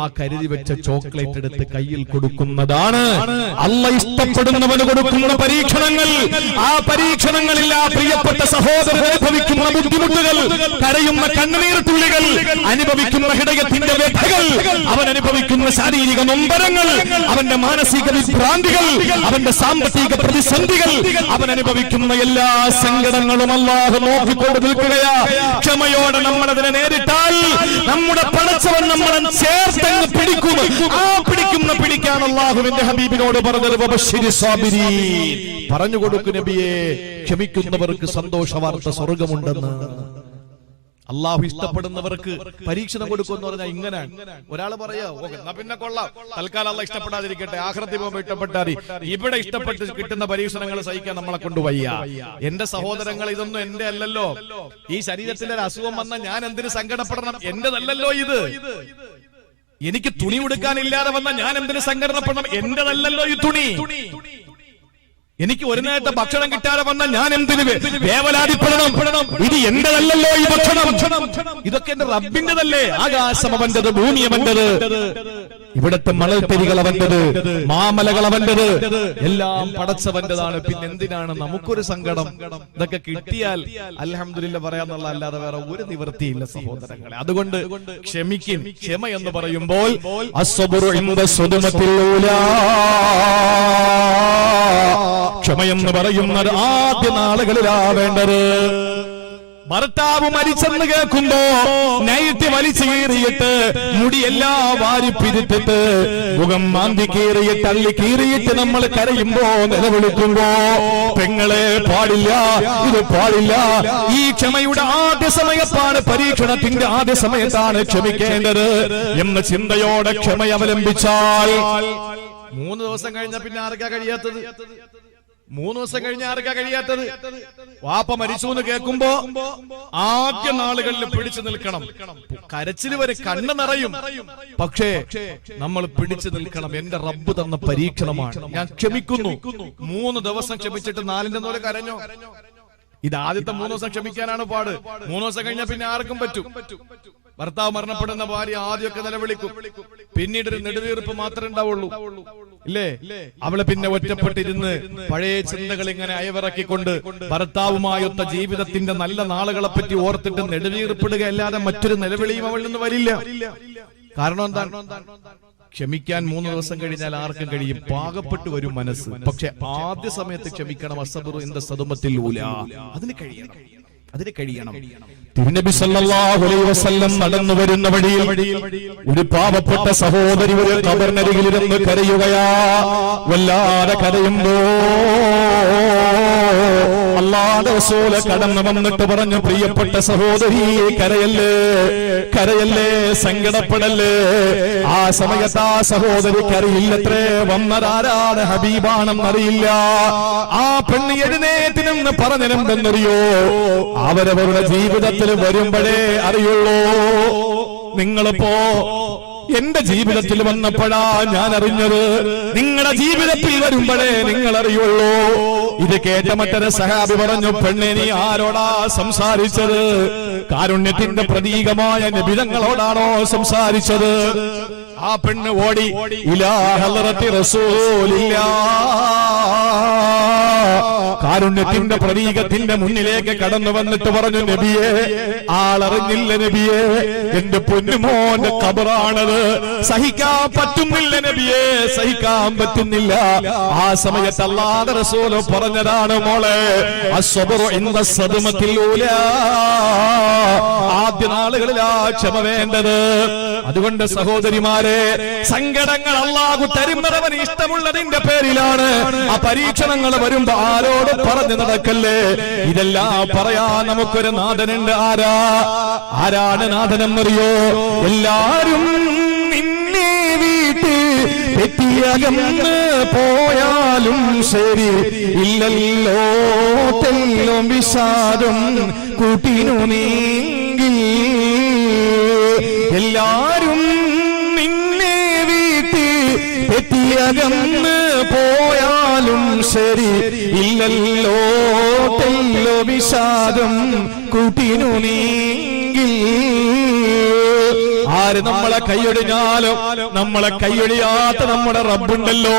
ആ കരുതി വെച്ച ചോക്ലേറ്റ് എടുത്ത് കയ്യിൽ കൊടുക്കുന്നതാണ് അല്ലാഹ് ഇഷ്ടപ്പെടുന്നവന് കൊടുക്കുന്ന പരീക്ഷണങ്ങൾ. ആ പരീക്ഷണങ്ങളിൽ ആ പ്രിയപ്പെട്ട സഹോദരൻ അനുഭവിക്കുന്ന ബുദ്ധിമുട്ടുകൾ, കരയുന്ന കണ്ണുനീർ തുള്ളികൾ, അനുഭവിക്കുന്ന ഹൃദയത്തിന്റെ വ്യഥകൾ, അവൻ അനുഭവിക്കുന്ന ശാരീരിക നൊമ്പരങ്ങൾ, അവന്റെ മാനസിക വിഭ്രാന്തികൾ, അവന്റെ സാമ്പത്തിക പ്രതിസന്ധികൾ, അവൻ അനുഭവിക്കുന്ന എല്ലാ സങ്കടങ്ങളും അല്ലാഹു നോക്കിക്കൊണ്ട് നിൽക്കുകയാ. ക്ഷമയോടെ നമ്മൾ അതിനെ നേരിട്ടാൽ നമ്മുടെ പടച്ചവൻ നമ്മളെ ചേർത്തങ്ങ് പിടിക്കും. ആ പിടിക്കാൻ അല്ലാഹുവിന്റെ ഹബീബിനോട് പറഞ്ഞത് വബശ്ശിരി സാബിരീൻ, പറഞ്ഞു കൊടുക്കു നബിയെ, ക്ഷമിക്കുന്നവർക്ക് സന്തോഷ വാർത്ത സ്വർഗമുണ്ടെന്ന്. അള്ളാഹു ഇഷ്ടപ്പെടുന്നവർക്ക് പരീക്ഷണം കൊടുക്കുമെന്ന് പറഞ്ഞാൽ ഇങ്ങനെയാണ്. ഒരാൾ പറയാ, എന്നാ പിന്നെ കൊള്ളാം, തൽക്കാലം അള്ളാഹ് ഇഷ്ടപ്പെടാതിരിക്കട്ടെ, ആഖിറത്തിൽ പോകുമ്പോൾ ഇഷ്ടപ്പെട്ടാൽ ഇവിടെ ഇഷ്ടപ്പെട്ട് കിട്ടുന്ന പരീക്ഷണങ്ങൾ സഹിക്കാൻ നമ്മളെ കൊണ്ട് വയ്യ. എന്റെ സഹോദരങ്ങൾ, ഇതൊന്നും എന്റെ അല്ലല്ലോ. ഈ ശരീരത്തിന്റെ ഒരു അസുഖം വന്നാൽ ഞാൻ എന്തിനു സങ്കടപ്പെടണം? എന്റെതല്ലല്ലോ ഇത്. എനിക്ക് തുണി ഉടുക്കാനില്ലാതെ വന്നാൽ ഞാൻ എന്തിനു സങ്കടപ്പെടണം? എന്റെതല്ലല്ലോ ഈ തുണി. എനിക്ക് ഒരു നേരത്തെ ഭക്ഷണം കിട്ടാതെ വന്നാൽ ഞാൻ എന്തിനു വേവലാതിപ്പെടണം? ഇത് എന്റെതല്ലല്ലോ ഈ ഭക്ഷണം. ഇതൊക്കെ എന്റെ റബ്ബിന്റെതല്ലേ. ആകാശം അവന്റേത്, ഭൂമി അവന്റേത്, ഇവിടത്തെ മണൽത്തരികൾ അവന്റേത്, മാമലകൾ അവന്റേത്, എല്ലാം പടച്ചവന്റേതാണ്. പിന്നെ എന്തിനാണ് നമുക്കൊരു സങ്കടം? ഇതൊക്കെ കിട്ടിയാൽ അൽഹംദുലില്ലാഹ് പറയാന്നുള്ള അല്ലാതെ വേറെ ഒരു നിവൃത്തിയില്ല സഹോദരങ്ങളെ. അതുകൊണ്ട് ക്ഷമിക്കും. ക്ഷമ എന്ന് പറയുമ്പോൾ അസ്സബ്റു ഇൻദ സുദ്മത്തിൽ ഊലാ, ക്ഷമയെന്ന് പറയുന്നത് ആദ്യ നാളുകളിലാ വേണ്ടത്. ഭർത്താവ് മരിച്ചെന്ന് കേൾക്കുമ്പോ നൈറ്റ് വലിച്ചു കീറിയിട്ട് മുടിയെല്ലാം വാരിപ്പിരിത്തിട്ട് മുഖം മാന്തി കീറിയിട്ട് തള്ളി കീറിയിട്ട് നമ്മൾ കരയുമ്പോ നിലവിളിക്കുമ്പോ പെങ്ങളെ പാടില്ല, ഇത് പാടില്ല. ഈ ക്ഷമയുടെ ആദ്യ സമയത്താണ്, പരീക്ഷണത്തിന്റെ ആദ്യ സമയത്താണ് ക്ഷമിക്കേണ്ടത് എന്ന ചിന്തയോടെ ക്ഷമ അവലംബിച്ചാൽ 3 ദിവസം കഴിഞ്ഞ പിന്നെ ആർക്കാ കഴിയാത്തത്? 3 ദിവസം കഴിഞ്ഞ ആർക്കാ കഴിയാത്തത്? വാപ്പ മരിച്ചു എന്ന് കേൾക്കുമ്പോ ആദ്യ നാളുകളിൽ പിടിച്ചു നിൽക്കണം. കരച്ചിൽ വരെ കണ്ണ് നിറയും, പക്ഷേ നമ്മൾ പിടിച്ചു നിൽക്കണം. എന്റെ റബ്ബ് തന്ന പരീക്ഷണമാണ്, ഞാൻ ക്ഷമിക്കുന്നു. 3 ദിവസം ക്ഷമിച്ചിട്ട് 4ന്റെ പോലെ കരഞ്ഞോ? ഇത് ആദ്യത്തെ 3 ദിവസം ക്ഷമിക്കാനാണ് പാട്. 3 ദിവസം കഴിഞ്ഞാൽ പിന്നെ ആർക്കും പറ്റും. ഭർത്താവ് മരണപ്പെടുന്ന ഭാര്യ ആദ്യമൊക്കെ നിലവിളിക്കും, പിന്നീട് ഒരു നെടുവീർപ്പ് മാത്രമേ ഉണ്ടാവുള്ളൂ, ഇല്ലേ? അവളെ പിന്നെ ഒറ്റപ്പെട്ടിരുന്ന് പഴയ ചിന്തകൾ ഇങ്ങനെ അയവിറക്കിക്കൊണ്ട് ഭർത്താവുമായൊത്ത ജീവിതത്തിന്റെ നല്ല നാളുകളെ പറ്റി ഓർത്തിട്ട് നെടുവീർപ്പിടുക അല്ലാതെ മറ്റൊരു നിലവിളിയും അവളിൽ നിന്ന് വരില്ല. കാരണം എന്താണ്? ക്ഷമിക്കാൻ 3 ദിവസം കഴിഞ്ഞാൽ ആർക്കും കഴിയും, പാകപ്പെട്ടു വരും മനസ്സ്. പക്ഷെ ആദ്യ സമയത്ത് ക്ഷമിക്കണം. അസ്സബ്റു ഇൻദ സദമത്തിൽ ഊല, അതിന് കഴിയണം. തിരുനബി സല്ലല്ലാഹു അലൈഹി വസല്ലം നടന്നു വരുന്ന വഴിയിൽ ഒരു പാവപ്പെട്ട സഹോദരി ഒരു ഖബറിനരികിലിരുന്ന് കരയുകയാ. വല്ലാതെ കരയുമ്പോ അല്ലാഹുവിന്റെ റസൂൽ കടന്നു വന്നിട്ട് പറഞ്ഞു, പ്രിയപ്പെട്ട സഹോദരി, കരയല്ലേ, സങ്കടപ്പെടല്ലേ. ആ സമയത്ത് ആ സഹോദരി കരയില്ലത്രേ. വന്നതാരാണ്? ഹബീബാണെന്നറിയില്ല. ആ പെണ്ണ് എഴുന്നേറ്റ് നിന്ന് പറഞ്ഞെന്തെന്നറിയോ? അവരവരുടെ ജീവിതത്തിൽ വരുമ്പോഴേ അറിയുള്ളൂ. നിങ്ങളിപ്പോ എന്റെ ജീവിതത്തിൽ വന്നപ്പോഴാ ഞാൻ അറിഞ്ഞത്, നിങ്ങളുടെ ജീവിതത്തിൽ വരുമ്പോഴേ നിങ്ങൾ അറിയുള്ളൂ. ഇത് കേട്ട മറ്റൊരു സഹാബി പറഞ്ഞു, പെണ്ണെ നീ ആരോടാ സംസാരിച്ചത്? കാരുണ്യത്തിന്റെ പ്രതീകമായ നബി തങ്ങളോടാണോ സംസാരിച്ചത്? ആ പെണ്ണ് ഓടി ഇലാ ഹളറത്തി റസൂലില്ലാഹ്, കാരുണ്യത്തിന്റെ പ്രതീകത്തിന്റെ മുന്നിലേക്ക് കടന്നു വന്നിട്ട് പറഞ്ഞു, നബിയെ, ആളറിഞ്ഞില്ല നബിയെ, എന്റെ പൊന്നുമോന്റെ ഖബറാണത്, സഹിക്കാൻ പറ്റുന്നില്ല നബിയെ, സഹിക്കാൻ പറ്റുന്നില്ല. ആ സമയത്ത് അല്ലാഹുവിന്റെ റസൂൽ പറഞ്ഞതാണ്, മോളെ, അസ്സബ്റു ഇൻദ സദമത്തിൽ ഊലാ, ആദ്യ നാളുകളിലാ ക്ഷമ വേണ്ടത്. അതുകൊണ്ട് സഹോദരിമാരെ, സങ്കടങ്ങൾ അല്ലാഹു തരുന്നവന് ഇഷ്ടമുള്ളതിന്റെ പേരിലാണ്. ആ പരീക്ഷണങ്ങൾ വരുമ്പോ ആരോട് പറഞ്ഞു നടക്കല്ലേ. ഇതെല്ലാം പറയാ നമുക്കൊരു നാഥനുണ്ട്. ആരാണ് നാഥനെന്നറിയോ? എല്ലാരും നിന്നെ വീട്ടിൽ തെറ്റിയകന്ന് പോയാലും ശരി, ഇല്ലല്ലോ തെല്ലും വിഷാദം കൂട്ടിനു നീങ്ങി. എല്ലാരും നിന്നെ വീട്ടിൽ തെറ്റിയകന്ന് പോയാലും ശരി, ഇല്ലല്ലോ തെല്ലോ വിഷാദം കൂട്ടിനു നീങ്ങി. ആര് നമ്മളെ കൈയൊടിഞ്ഞാലും നമ്മളെ കൈയൊടിയാത്ത നമ്മുടെ റബ്ബുണ്ടല്ലോ.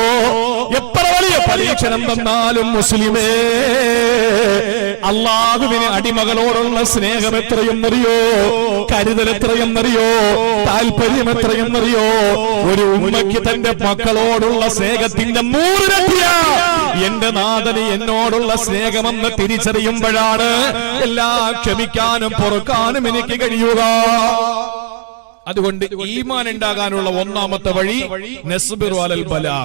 എത്ര വലിയ പരീക്ഷണം തന്നാലും മുസ്ലിമേ, അല്ലാഹുവിന് അടിമകളോടുള്ള സ്നേഹം എത്രയെന്നറിയോ? കരുതൽ എത്രയെന്നറിയോ? താല്പര്യം എത്രയെന്നറിയോ? ഒരു ഉമ്മയ്ക്ക് തന്റെ മക്കളോടുള്ള സ്നേഹത്തിന്റെ 3 ഇരട്ടിയാ എന്റെ നാഥന് എന്നോടുള്ള സ്നേഹമെന്ന് തിരിച്ചറിയുമ്പോഴാണ് എല്ലാം ക്ഷമിക്കാനും പൊറുക്കാനും എനിക്ക് കഴിയുക. അതുകൊണ്ട് ഈമാൻ ഉണ്ടാകാനുള്ള ഒന്നാമത്തെ വഴി നസ്ബിറു അലൽ ബലാ,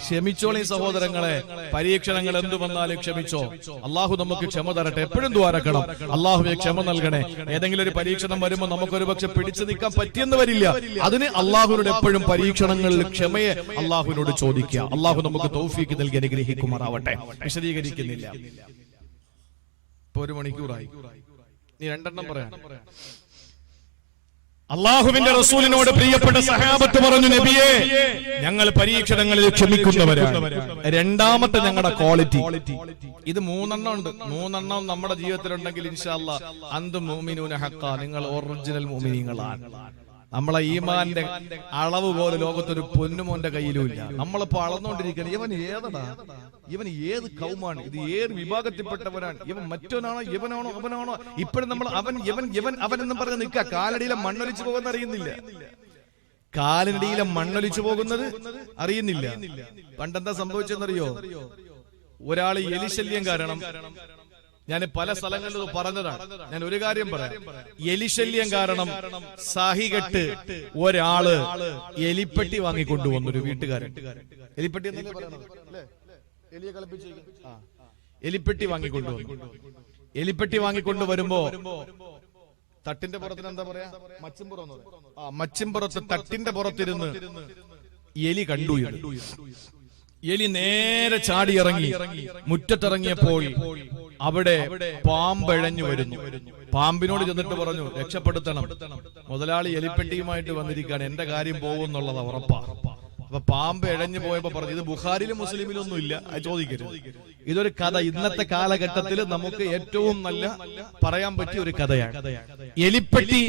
ക്ഷമിച്ചോളി സഹോദരങ്ങളെ. പരീക്ഷണങ്ങൾ എന്തു വന്നാലും ക്ഷമിച്ചോ. അള്ളാഹു നമുക്ക് ക്ഷമ തരട്ടെ. എപ്പോഴും ദ്വാരക്കണം, അള്ളാഹുവെ ക്ഷമ നൽകണേ. ഏതെങ്കിലും ഒരു പരീക്ഷണം വരുമ്പോൾ നമുക്കൊരു പക്ഷെ പിടിച്ചു നിൽക്കാൻ പറ്റിയെന്ന് വരില്ല. അതിന് അള്ളാഹുവിനോട് എപ്പോഴും പരീക്ഷണങ്ങളിൽ ക്ഷമയെ അള്ളാഹുവിനോട് ചോദിക്കുക. അള്ളാഹു നമുക്ക് തൗഫീക്ക് നൽകി അനുഗ്രഹിക്കുമാറാവട്ടെ. വിശദീകരിക്കുന്നില്ല. ഇപ്പൊ 1 മണിക്കൂറായി, നീ 2 എണ്ണം പറയാം. അള്ളാഹുവിന്റെ റസൂലിനോട് പ്രിയപ്പെട്ട സഹാബത്ത് പറഞ്ഞു, നബിയെ, ഞങ്ങൾ പരീക്ഷണങ്ങളിൽ ക്ഷമിക്കുന്നവരാണ്. രണ്ടാമത്തെ ഞങ്ങളുടെ ക്വാളിറ്റി. ഇത് 3 എണ്ണം ഉണ്ട്. 3 എണ്ണം നമ്മുടെ ജീവിതത്തിലുണ്ടെങ്കിൽ ഇൻഷാ അല്ലാഹ് അന്തും മുഅ്മിനൂന ഹഖ്ഖ, നിങ്ങൾ ഒറിജിനൽ മുഅ്മിനീങ്ങളാണ്. നമ്മളെ ഈമാന്റെ അളവ് പോലെ ലോകത്തൊരു പൊന്നുമോന്റെ കയ്യിലും ഇല്ല. നമ്മളിപ്പോ അളന്നുകൊണ്ടിരിക്കുന്നത് ഇവൻ ഏതടാ, ഇവൻ ഏത് കൗമാണ്, ഇത് ഏത് വിഭാഗത്തിൽപ്പെട്ടവനാണ്, ഇവൻ മറ്റവനാണോ, ഇവനാണോ, അവനാണോ. ഇപ്പോഴും നമ്മൾ അവൻ എന്നും പറഞ്ഞ് നിൽക്കുക. കാലടിയിലെ മണ്ണൊലിച്ചു പോകുന്ന അറിയുന്നില്ല. കാലിനടിയിലെ മണ്ണൊലിച്ചു പോകുന്നത് അറിയുന്നില്ല. പണ്ടെന്താ സംഭവിച്ചെന്നറിയോ? ഒരാൾ എലിശല്യം കാരണം, ഞാൻ പല സ്ഥലങ്ങളിലും പറഞ്ഞതാണ്, ഞാൻ ഒരു കാര്യം പറയാം. എലിശല്യം കാരണം സാഹികെട്ട് ഒരാള് എലിപ്പെട്ടി വാങ്ങിക്കൊണ്ടുവന്നു. ഒരു വീട്ടുകാരൻ എലിപ്പെട്ടി എലിപ്പെട്ടി വാങ്ങിക്കൊണ്ടുവന്നു. എലിപ്പെട്ടി വാങ്ങിക്കൊണ്ടുവരുമ്പോ തട്ടിന്റെ പുറത്തിന് എന്താ പറയാ, മച്ചിമ്പുറം. മച്ചിമ്പുറത്ത് തട്ടിന്റെ പുറത്തിരുന്ന് എലി കണ്ടു. എലി നേരെ ചാടിയിറങ്ങി. മുറ്റത്തിറങ്ങിയപ്പോൾ അവിടെ പാമ്പഴഞ്ഞു വരുന്നു. പാമ്പിനോട് ചെന്നിട്ട് പറഞ്ഞു, രക്ഷപ്പെടുത്തണം, മുതലാളി എലിപ്പെട്ടിയുമായിട്ട് വന്നിരിക്കുകയാണ്, എന്റെ കാര്യം പോകുമെന്നുള്ളത് ഉറപ്പാ. അപ്പൊ പാമ്പ് ഇഴഞ്ഞു പോയപ്പോ പറഞ്ഞു, ഇത് ബുഖാരിയിലും മുസ്ലിമിലും ഒന്നും ഇല്ല, അത് ചോദിക്കരുത്. ഇതൊരു കഥ, ഇന്നത്തെ കാലഘട്ടത്തിൽ നമുക്ക് ഏറ്റവും നല്ല പറയാൻ പറ്റിയ ഒരു കഥയാണ്. എലിപ്പെട്ടി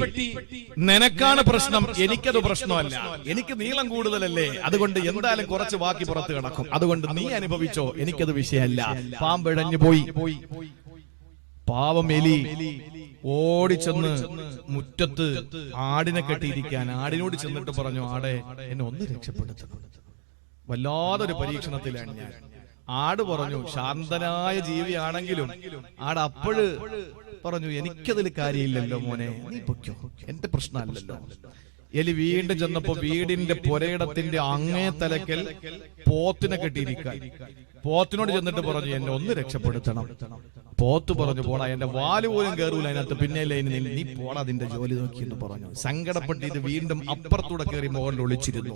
നിനക്കാണ് പ്രശ്നം, എനിക്കത് പ്രശ്നമല്ല, എനിക്ക് നീളം കൂടുതലല്ലേ, അതുകൊണ്ട് എന്തായാലും കുറച്ച് ബാക്കി പുറത്ത് കിടക്കും, അതുകൊണ്ട് നീ അനുഭവിച്ചോ, എനിക്കത് വിഷയമല്ല. പാമ്പ് ഇഴഞ്ഞു പോയി. പാവം എലി ഓടിച്ചെന്ന് മുറ്റത്ത് ആടിനെ കെട്ടിയിരിക്കാൻ ആടിനോട് ചെന്നിട്ട് പറഞ്ഞു, ആടെ എന്നെ ഒന്ന് രക്ഷപ്പെടുത്തണം, വല്ലാതൊരു പരീക്ഷണത്തിലാണ് ഞാൻ. ആട് പറഞ്ഞു, ശാന്തനായ ജീവിയാണെങ്കിലും ആട് അപ്പോഴ് പറഞ്ഞു, എനിക്കതിൽ കാര്യമില്ലല്ലോ മോനെ, നീ പൊയ്ക്കോ, എന്റെ പ്രശ്നമല്ലല്ലോ. എലി വീണ്ടും ചെന്നപ്പോ വീടിന്റെ പുരയിടത്തിന്റെ അങ്ങേ തലക്കൽ പോത്തിനെ കെട്ടിയിരിക്കാൻ. പോത്തിനോട് ചെന്നിട്ട് പറഞ്ഞു, എന്നെ ഒന്ന് രക്ഷപ്പെടുത്തണം. പോത്ത് പറഞ്ഞു, പോടാ, എന്റെ വാല് പോലും കയറൂല അതിനകത്ത്, പിന്നെയല്ലേ നീ പോടാ അതിന്റെ ജോലി നോക്കി എന്ന് പറഞ്ഞു. സങ്കടപ്പെട്ട് ഇത് വീണ്ടും അപ്പുറത്തൂടെ കയറി മോഹൻ ഒളിച്ചിരുന്നു.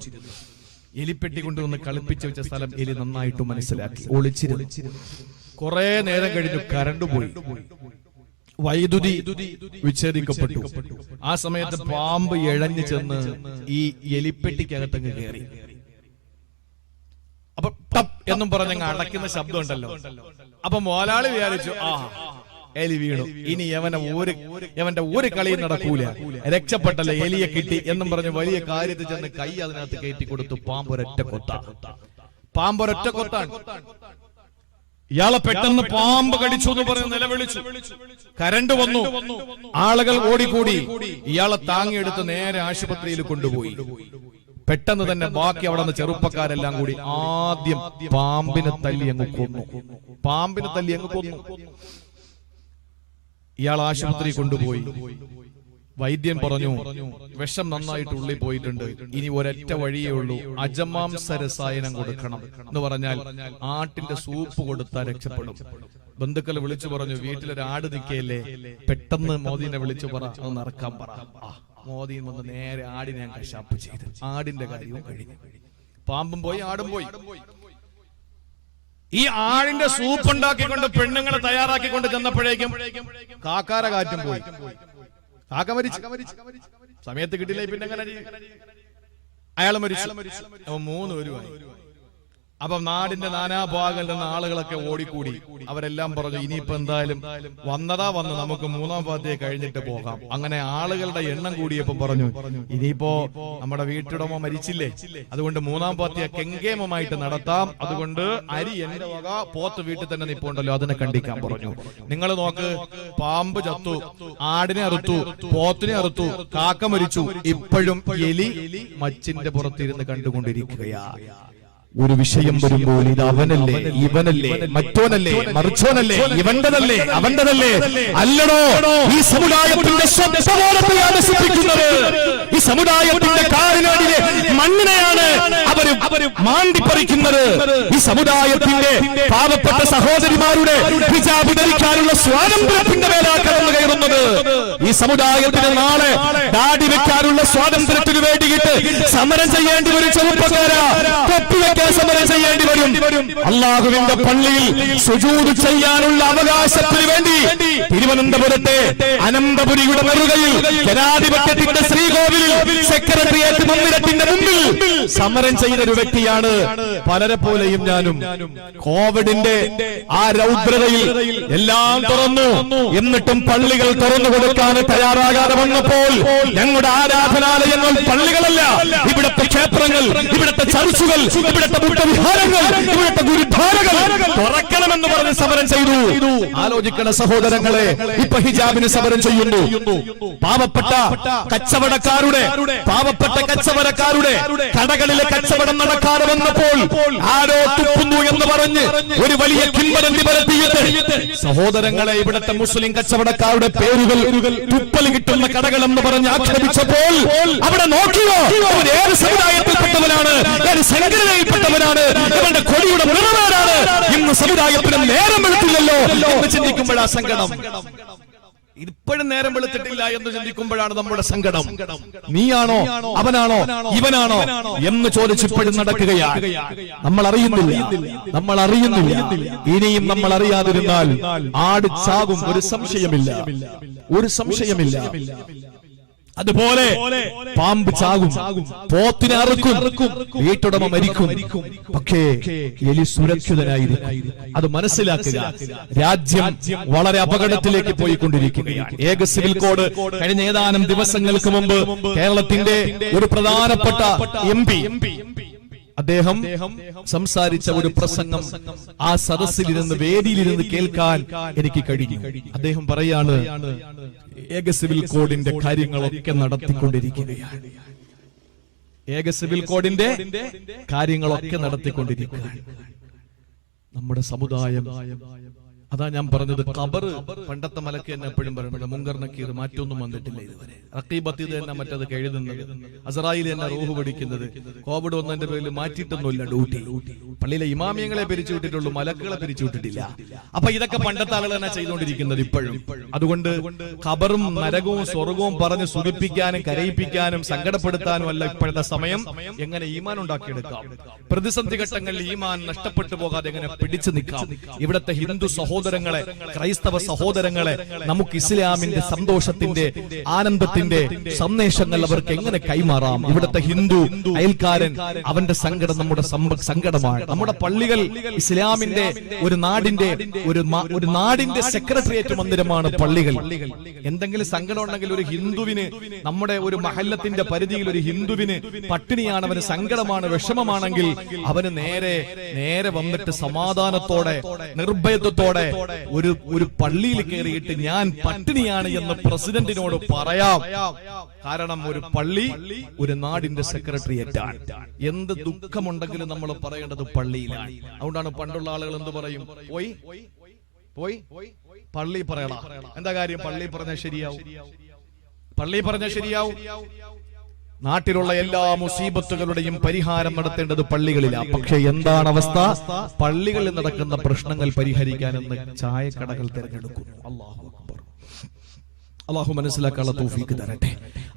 എലിപ്പെട്ടി കൊണ്ടുവന്ന് കളിപ്പിച്ചു വെച്ച സ്ഥലം എലി നന്നായിട്ട് മനസ്സിലാക്കി, ഒളിച്ചിരുന്നു. കുറെ നേരം കഴിഞ്ഞു കറണ്ട് പോയി, വൈദ്യുതി വിച്ഛേദിക്കപ്പെട്ടു. ആ സമയത്ത് പാമ്പ് ഇഴഞ്ഞു ചെന്ന് ഈ എലിപ്പെട്ടിക്കകത്തങ്ങ് കയറി. അപ്പൊ ടപ്പ് എന്നും പറഞ്ഞങ്ങ് അടയ്ക്കുന്ന ശബ്ദം ഉണ്ടല്ലോ. അപ്പൊ മോലാളി വിചാരിച്ചു, ആ എലി വീണു, ഇനി യവന്റെ ഒരു കളിയും നടക്കൂല, രക്ഷപ്പെട്ടല്ലേ, എലിയെ കിട്ടി എന്നും പറഞ്ഞ് വലിയ കാര്യത്തിൽ ചെന്ന് കൈ അതിനകത്ത് കയറ്റി കൊടുത്തു. പാമ്പൊരൊറ്റ കൊത്താണ്. ഇയാളെ പെട്ടെന്ന് പാമ്പ് കടിച്ചു എന്ന് പറഞ്ഞ് നിലവിളിച്ചു. കരണ്ട് വന്നു, ആളുകൾ ഓടിക്കൂടി. ഇയാളെ താങ്ങിയെടുത്ത് നേരെ ആശുപത്രിയിൽ കൊണ്ടുപോയി. പെട്ടെന്ന് തന്നെ ബാക്കി അവിടെ നിന്ന് ചെറുപ്പക്കാരെല്ലാം കൂടി ആദ്യം പാമ്പിനെ തല്ലി അങ്ങ് കൊന്നു. ഇയാൾ ആശുപത്രി കൊണ്ടുപോയി. വൈദ്യൻ പറഞ്ഞു, വിഷം നന്നായിട്ട് ഉള്ളിൽ പോയിട്ടുണ്ട്, ഇനി ഒരൊറ്റ വഴിയേ ഉള്ളൂ, അജമാംസ രസായനം കൊടുക്കണം എന്ന് പറഞ്ഞാൽ ആട്ടിന്റെ സൂപ്പ് കൊടുത്താൽ രക്ഷപ്പെടും. ബന്ധുക്കൾ വിളിച്ചു പറഞ്ഞു, വീട്ടിലൊരു ആട് നിൽക്കയല്ലേ, പെട്ടെന്ന് മോദിനെ വിളിച്ചു പറ, അത് നടക്കാൻ പറ. മോദിയും വന്ന് നേരെ ആടിനെ ഞാൻ കശാപ്പ് ചെയ്ത്, ആടിന്റെ കാര്യവും കഴിഞ്ഞു. പാമ്പും പോയി, ആടും പോയി. ഈ ആടിന്റെ സൂപ്പ് ഉണ്ടാക്കിക്കൊണ്ട് പെണ്ണുങ്ങളെ തയ്യാറാക്കിക്കൊണ്ട് ചെന്നപ്പോഴേക്കും കാക്കാര കാറ്റും പോയി. കാക്ക മരിച്ചു. സമയത്ത് കിട്ടില്ല, പിന്നെ എങ്ങനെ അയാൾ മരിച്ചു. അപ്പൊ 3 പേരുമായി. അപ്പം നാടിന്റെ നാനാഭാഗങ്ങളിൽ നിന്ന് ആളുകളൊക്കെ ഓടിക്കൂടി. അവരെല്ലാം പറഞ്ഞു, ഇനിയിപ്പോ എന്തായാലും വന്ന് നമുക്ക് 3-ാം പാത്തിയെ കഴിഞ്ഞിട്ട് പോകാം. അങ്ങനെ ആളുകളുടെ എണ്ണം കൂടിയപ്പോ പറഞ്ഞു, ഇനിയിപ്പോ നമ്മുടെ വീട്ടുടമ മരിച്ചില്ലേ, അതുകൊണ്ട് 3-ാം പാത്തിയെ കെങ്കേമമായിട്ട് നടത്താം, അതുകൊണ്ട് അരി എന്റെ വക, പോത്ത് വീട്ടിൽ തന്നെ നിപ്പുണ്ടല്ലോ, അതിനെ കണ്ടിക്കാൻ പറഞ്ഞു. നിങ്ങൾ നോക്ക്, പാമ്പ് ചത്തു, ആടിനെ അറുത്തു, പോത്തിനെ അറുത്തു, കാക്ക മരിച്ചു, ഇപ്പോഴും എലി മച്ചിന്റെ പുറത്തിരുന്ന് കണ്ടുകൊണ്ടിരിക്കുകയാ. ഒരു വിഷയം വരുമ്പോൾ ഇത് അവനല്ലേ, ഇവനല്ലേ, മറ്റോനല്ലേ, മറിച്ചോനല്ലേ, ഇവന്റെതല്ലേ, അവന്റെതല്ലേ, അല്ലടോ, ഈ സമുദായത്തിന്റെ സ്വഭാവത്തെയാണ് നശിപ്പിക്കുന്നത്. ഈ സമുദായത്തിന്റെ കാലിനടിയിലെ മണ്ണിനെയാണ് അവര് മാണ്ടിപ്പറിക്കുന്നത്. ഈ സമുദായത്തിന്റെ പാവപ്പെട്ട സഹോദരിമാരുടെ ഹിജാബ് ധരിക്കാനുള്ള സ്വാതന്ത്ര്യത്തിന്റെ മേലാണ് കടന്നു കയറുന്നത്. ഈ സമുദായത്തിന് നാളെ ദാടി വെക്കാനുള്ള സ്വാതന്ത്ര്യത്തിന് വേണ്ടിയിട്ട് സമരം ചെയ്യേണ്ടി വരും. ചെറുപ്പക്കാരാ, തൊപ്പിവെക്കാൻ സമരം ചെയ്യേണ്ടി വരും. അള്ളാഹുവിന്റെ പള്ളിയിൽ സുജൂദ് ചെയ്യാനുള്ള അവകാശത്തിന് വേണ്ടി തിരുവനന്തപുരത്തെ അനന്തപുരിയുടെ നെറുകയിൽ ജനാധിപത്യത്തിന്റെ ശ്രീകോവിലിൽ സെക്രട്ടേറിയറ്റ് മന്ദിരത്തിന്റെ മുമ്പിൽ സമരം ചെയ്ത ഒരു വ്യക്തിയാണ്. പലരെ പോലെയും ഞാനും കോവിഡിന്റെ ആ രൗദ്രതയിൽ എല്ലാം തുറന്നു, എന്നിട്ടും പള്ളികൾ തുറന്നു കൊടുക്കാൻ തയ്യാറാകാതെ വന്നപ്പോൾ ഞങ്ങളുടെ ആരാധനാലയങ്ങൾ പള്ളികളല്ല, ഇവിടുത്തെ ക്ഷേത്രങ്ങൾ, ഇവിടുത്തെ ചർച്ചുകൾ, ഇവിടുത്തെ ബുദ്ധവിഹാരങ്ങൾ, ഇവിടുത്തെ ഗുരുദ്വാരകൾ തുറക്കണമെന്ന് പറഞ്ഞ് സമരം ചെയ്തു. ആലോചിക്കണ സഹോദരങ്ങളെ, ഇപ്പൊ ഹിജാബിന് സമരം ചെയ്യുന്നു. പാവപ്പെട്ട കച്ചവടക്കാരുടെ കടകളിലെ കച്ചവടം നടക്കാതെ വന്നപ്പോൾ ആരോ തുപ്പുന്നു എന്ന് പറഞ്ഞ് ഒരു വലിയ കിംവദന്തി പരത്തിയിട്ട് സഹോദരങ്ങളെ, ഇവിടുത്തെ മുസ്ലിം കച്ചവടക്കാരുടെ പേരുകൾ തുപ്പൽ കിട്ടുന്ന കടകളെന്ന് പറഞ്ഞ് ആക്ഷേപിച്ചപ്പോൾ അവിടെ നോക്കിയോ, അവൻ ഏത് സമുദായത്തിൽപ്പെട്ടവനാണ്, ഏത് സംഘടനയിൽപ്പെട്ടവനാണ്, ഇവന്റെ കൊടിയുടെ നിറവേറാണ്. ഇന്ന് സമുദായത്തിന് നേരം വെളുത്തില്ലല്ലോ എന്ന് ചിന്തിക്കുമ്പോഴാ സങ്കടം. ഇപ്പോഴും നേരം വെളുത്തിട്ടില്ല എന്ന് ചിന്തിക്കുമ്പോഴാണ് നമ്മുടെ സങ്കടം. നീയാണോ, അവനാണോ, ഇവനാണോ എന്ന് ചോദിച്ചിപ്പോഴും നടക്കുകയാണ്. നമ്മൾ അറിയുന്നില്ല. ഇനിയും നമ്മൾ അറിയാതിരുന്നാൽ ആട് ചാകും, ഒരു സംശയമില്ല. അതുപോലെ പാമ്പ് ചാകും, പോത്തിനെ അറുക്കും, വീട്ടുടമ മരിക്കും, പക്ഷേ എലി സുരക്ഷിതനായിരിക്കും. അത് മനസ്സിലാക്കുക. രാജ്യം വളരെ അപകടത്തിലേക്ക് പോയിക്കൊണ്ടിരിക്കുകയാണ്. ഏക സിവിൽ കോഡ് കഴിഞ്ഞ ഏതാനും ദിവസങ്ങൾക്ക് മുമ്പ് കേരളത്തിന്റെ ഒരു പ്രധാനപ്പെട്ട MP അദ്ദേഹം സംസാരിച്ച ഒരു പ്രസംഗം ആ സദസ്സിലിരുന്ന് വേദിയിലിരുന്ന് കേൾക്കാൻ എനിക്ക് കഴിഞ്ഞു. അദ്ദേഹം പറയാണ്, ഏക സിവിൽ കോഡിന്റെ കാര്യങ്ങളൊക്കെ നടത്തിക്കൊണ്ടിരിക്കുകയാണ്. ഏക സിവിൽ കോഡിന്റെ കാര്യങ്ങളൊക്കെ നടത്തിക്കൊണ്ടിരിക്കുകയാണ്. നമ്മുടെ സമുദായം, അതാ ഞാൻ പറഞ്ഞത്, ഖബർ പണ്ടത്തെ മലക്ക് തന്നെ എപ്പോഴും പറയുന്നത് മുങ്കർ നക്കീർ, മാറ്റൊന്നും വന്നിട്ടില്ല ഇതുവരെ. റഖീബത്ത് തന്നെ മറ്റത് എഴുതുന്നത്, അസറായിൽ തന്നെ റൂഹ് പഠിക്കുന്നത്, കോവിഡ് ഒന്നതിന്റെ പേരിൽ മാറ്റിയിട്ടൊന്നുമില്ല ഡ്യൂട്ടി. പള്ളിയിലെ ഇമാമിയങ്ങളെ പിരിച്ചു വിട്ടിട്ടുള്ളൂ, മലക്കുകളെ പിരിച്ചു വിട്ടിട്ടില്ല. അപ്പൊ ഇതൊക്കെ പണ്ടത്തെ ആളുകൾ തന്നെ ചെയ്തുകൊണ്ടിരിക്കുന്നത് ഇപ്പോഴും. അതുകൊണ്ട് ഖബറും നരകവും സ്വർഗവും പറഞ്ഞ് സുഖിപ്പിക്കാനും കരയിപ്പിക്കാനും സങ്കടപ്പെടുത്താനും അല്ല ഇപ്പോഴത്തെ സമയം. എങ്ങനെ ഈമാൻ ഉണ്ടാക്കിയെടുക്കാം, പ്രതിസന്ധി ഘട്ടങ്ങളിൽ ഈമാൻ നഷ്ടപ്പെട്ടു പോകാതെ എങ്ങനെ പിടിച്ചു നിൽക്കാം. ഇവിടുത്തെ ഹിന്ദു സഹോദരങ്ങളെ, ക്രൈസ്തവ സഹോദരങ്ങളെ, നമുക്ക് ഇസ്ലാമിന്റെ സന്തോഷത്തിന്റെ ആനന്ദത്തിന്റെ സന്ദേശങ്ങൾ അവർക്ക് എങ്ങനെ കൈമാറാം. ഇവിടുത്തെ ഹിന്ദു അയൽക്കാരൻ, അവന്റെ സങ്കടം നമ്മുടെ സങ്കടമാണ്. നമ്മുടെ പള്ളികൾ ഇസ്ലാമിന്റെ ഒരു നാടിന്റെ സെക്രട്ടേറിയറ്റ് മന്ദിരമാണ് പള്ളികൾ. എന്തെങ്കിലും സങ്കടം ഉണ്ടെങ്കിൽ ഒരു ഹിന്ദുവിന്, നമ്മുടെ ഒരു മഹല്ലത്തിന്റെ പരിധിയിൽ ഒരു ഹിന്ദുവിന് പട്ടിണിയാണ്, അവന് സങ്കടമാണ്, വിഷമമാണെങ്കിൽ അവന് നേരെ വന്നിട്ട് സമാധാനത്തോടെ നിർഭയത്വത്തോടെ ഒരു പള്ളിയിൽ കയറിയിട്ട് ഞാൻ പട്ടിണിയാണ് എന്ന് പ്രസിഡന്റിനോട് പറയാം. കാരണം ഒരു പള്ളി ഒരു നാടിന്റെ സെക്രട്ടേറിയറ്റ് ആണ്. എന്ത് ദുഃഖമുണ്ടെങ്കിലും നമ്മൾ പറയേണ്ടത് പള്ളിയിലാണ്. അതുകൊണ്ടാണ് പണ്ടുള്ള ആളുകൾ എന്ത് പറയും, പോയി പള്ളി പറയണം. എന്താ കാര്യം? പള്ളി പറഞ്ഞാൽ ശരിയാവും, പള്ളി പറഞ്ഞാൽ ശരിയാവും. നാട്ടിലുള്ള എല്ലാ മുസീബത്തുകളുടെയും പരിഹാരം നടത്തേണ്ടത് പള്ളികളിലാണ്. പക്ഷെ എന്താണ് അവസ്ഥ? പള്ളികളിൽ നടക്കുന്ന പ്രശ്നങ്ങൾ പരിഹരിക്കാനെന്ന് ചായക്കടകൾ തിരഞ്ഞെടുക്കുന്നു. അല്ലാഹു അക്ബർ. അല്ലാഹു മനസ്സിലാക്കാനുള്ള തൗഫീഖ് തരട്ടെ.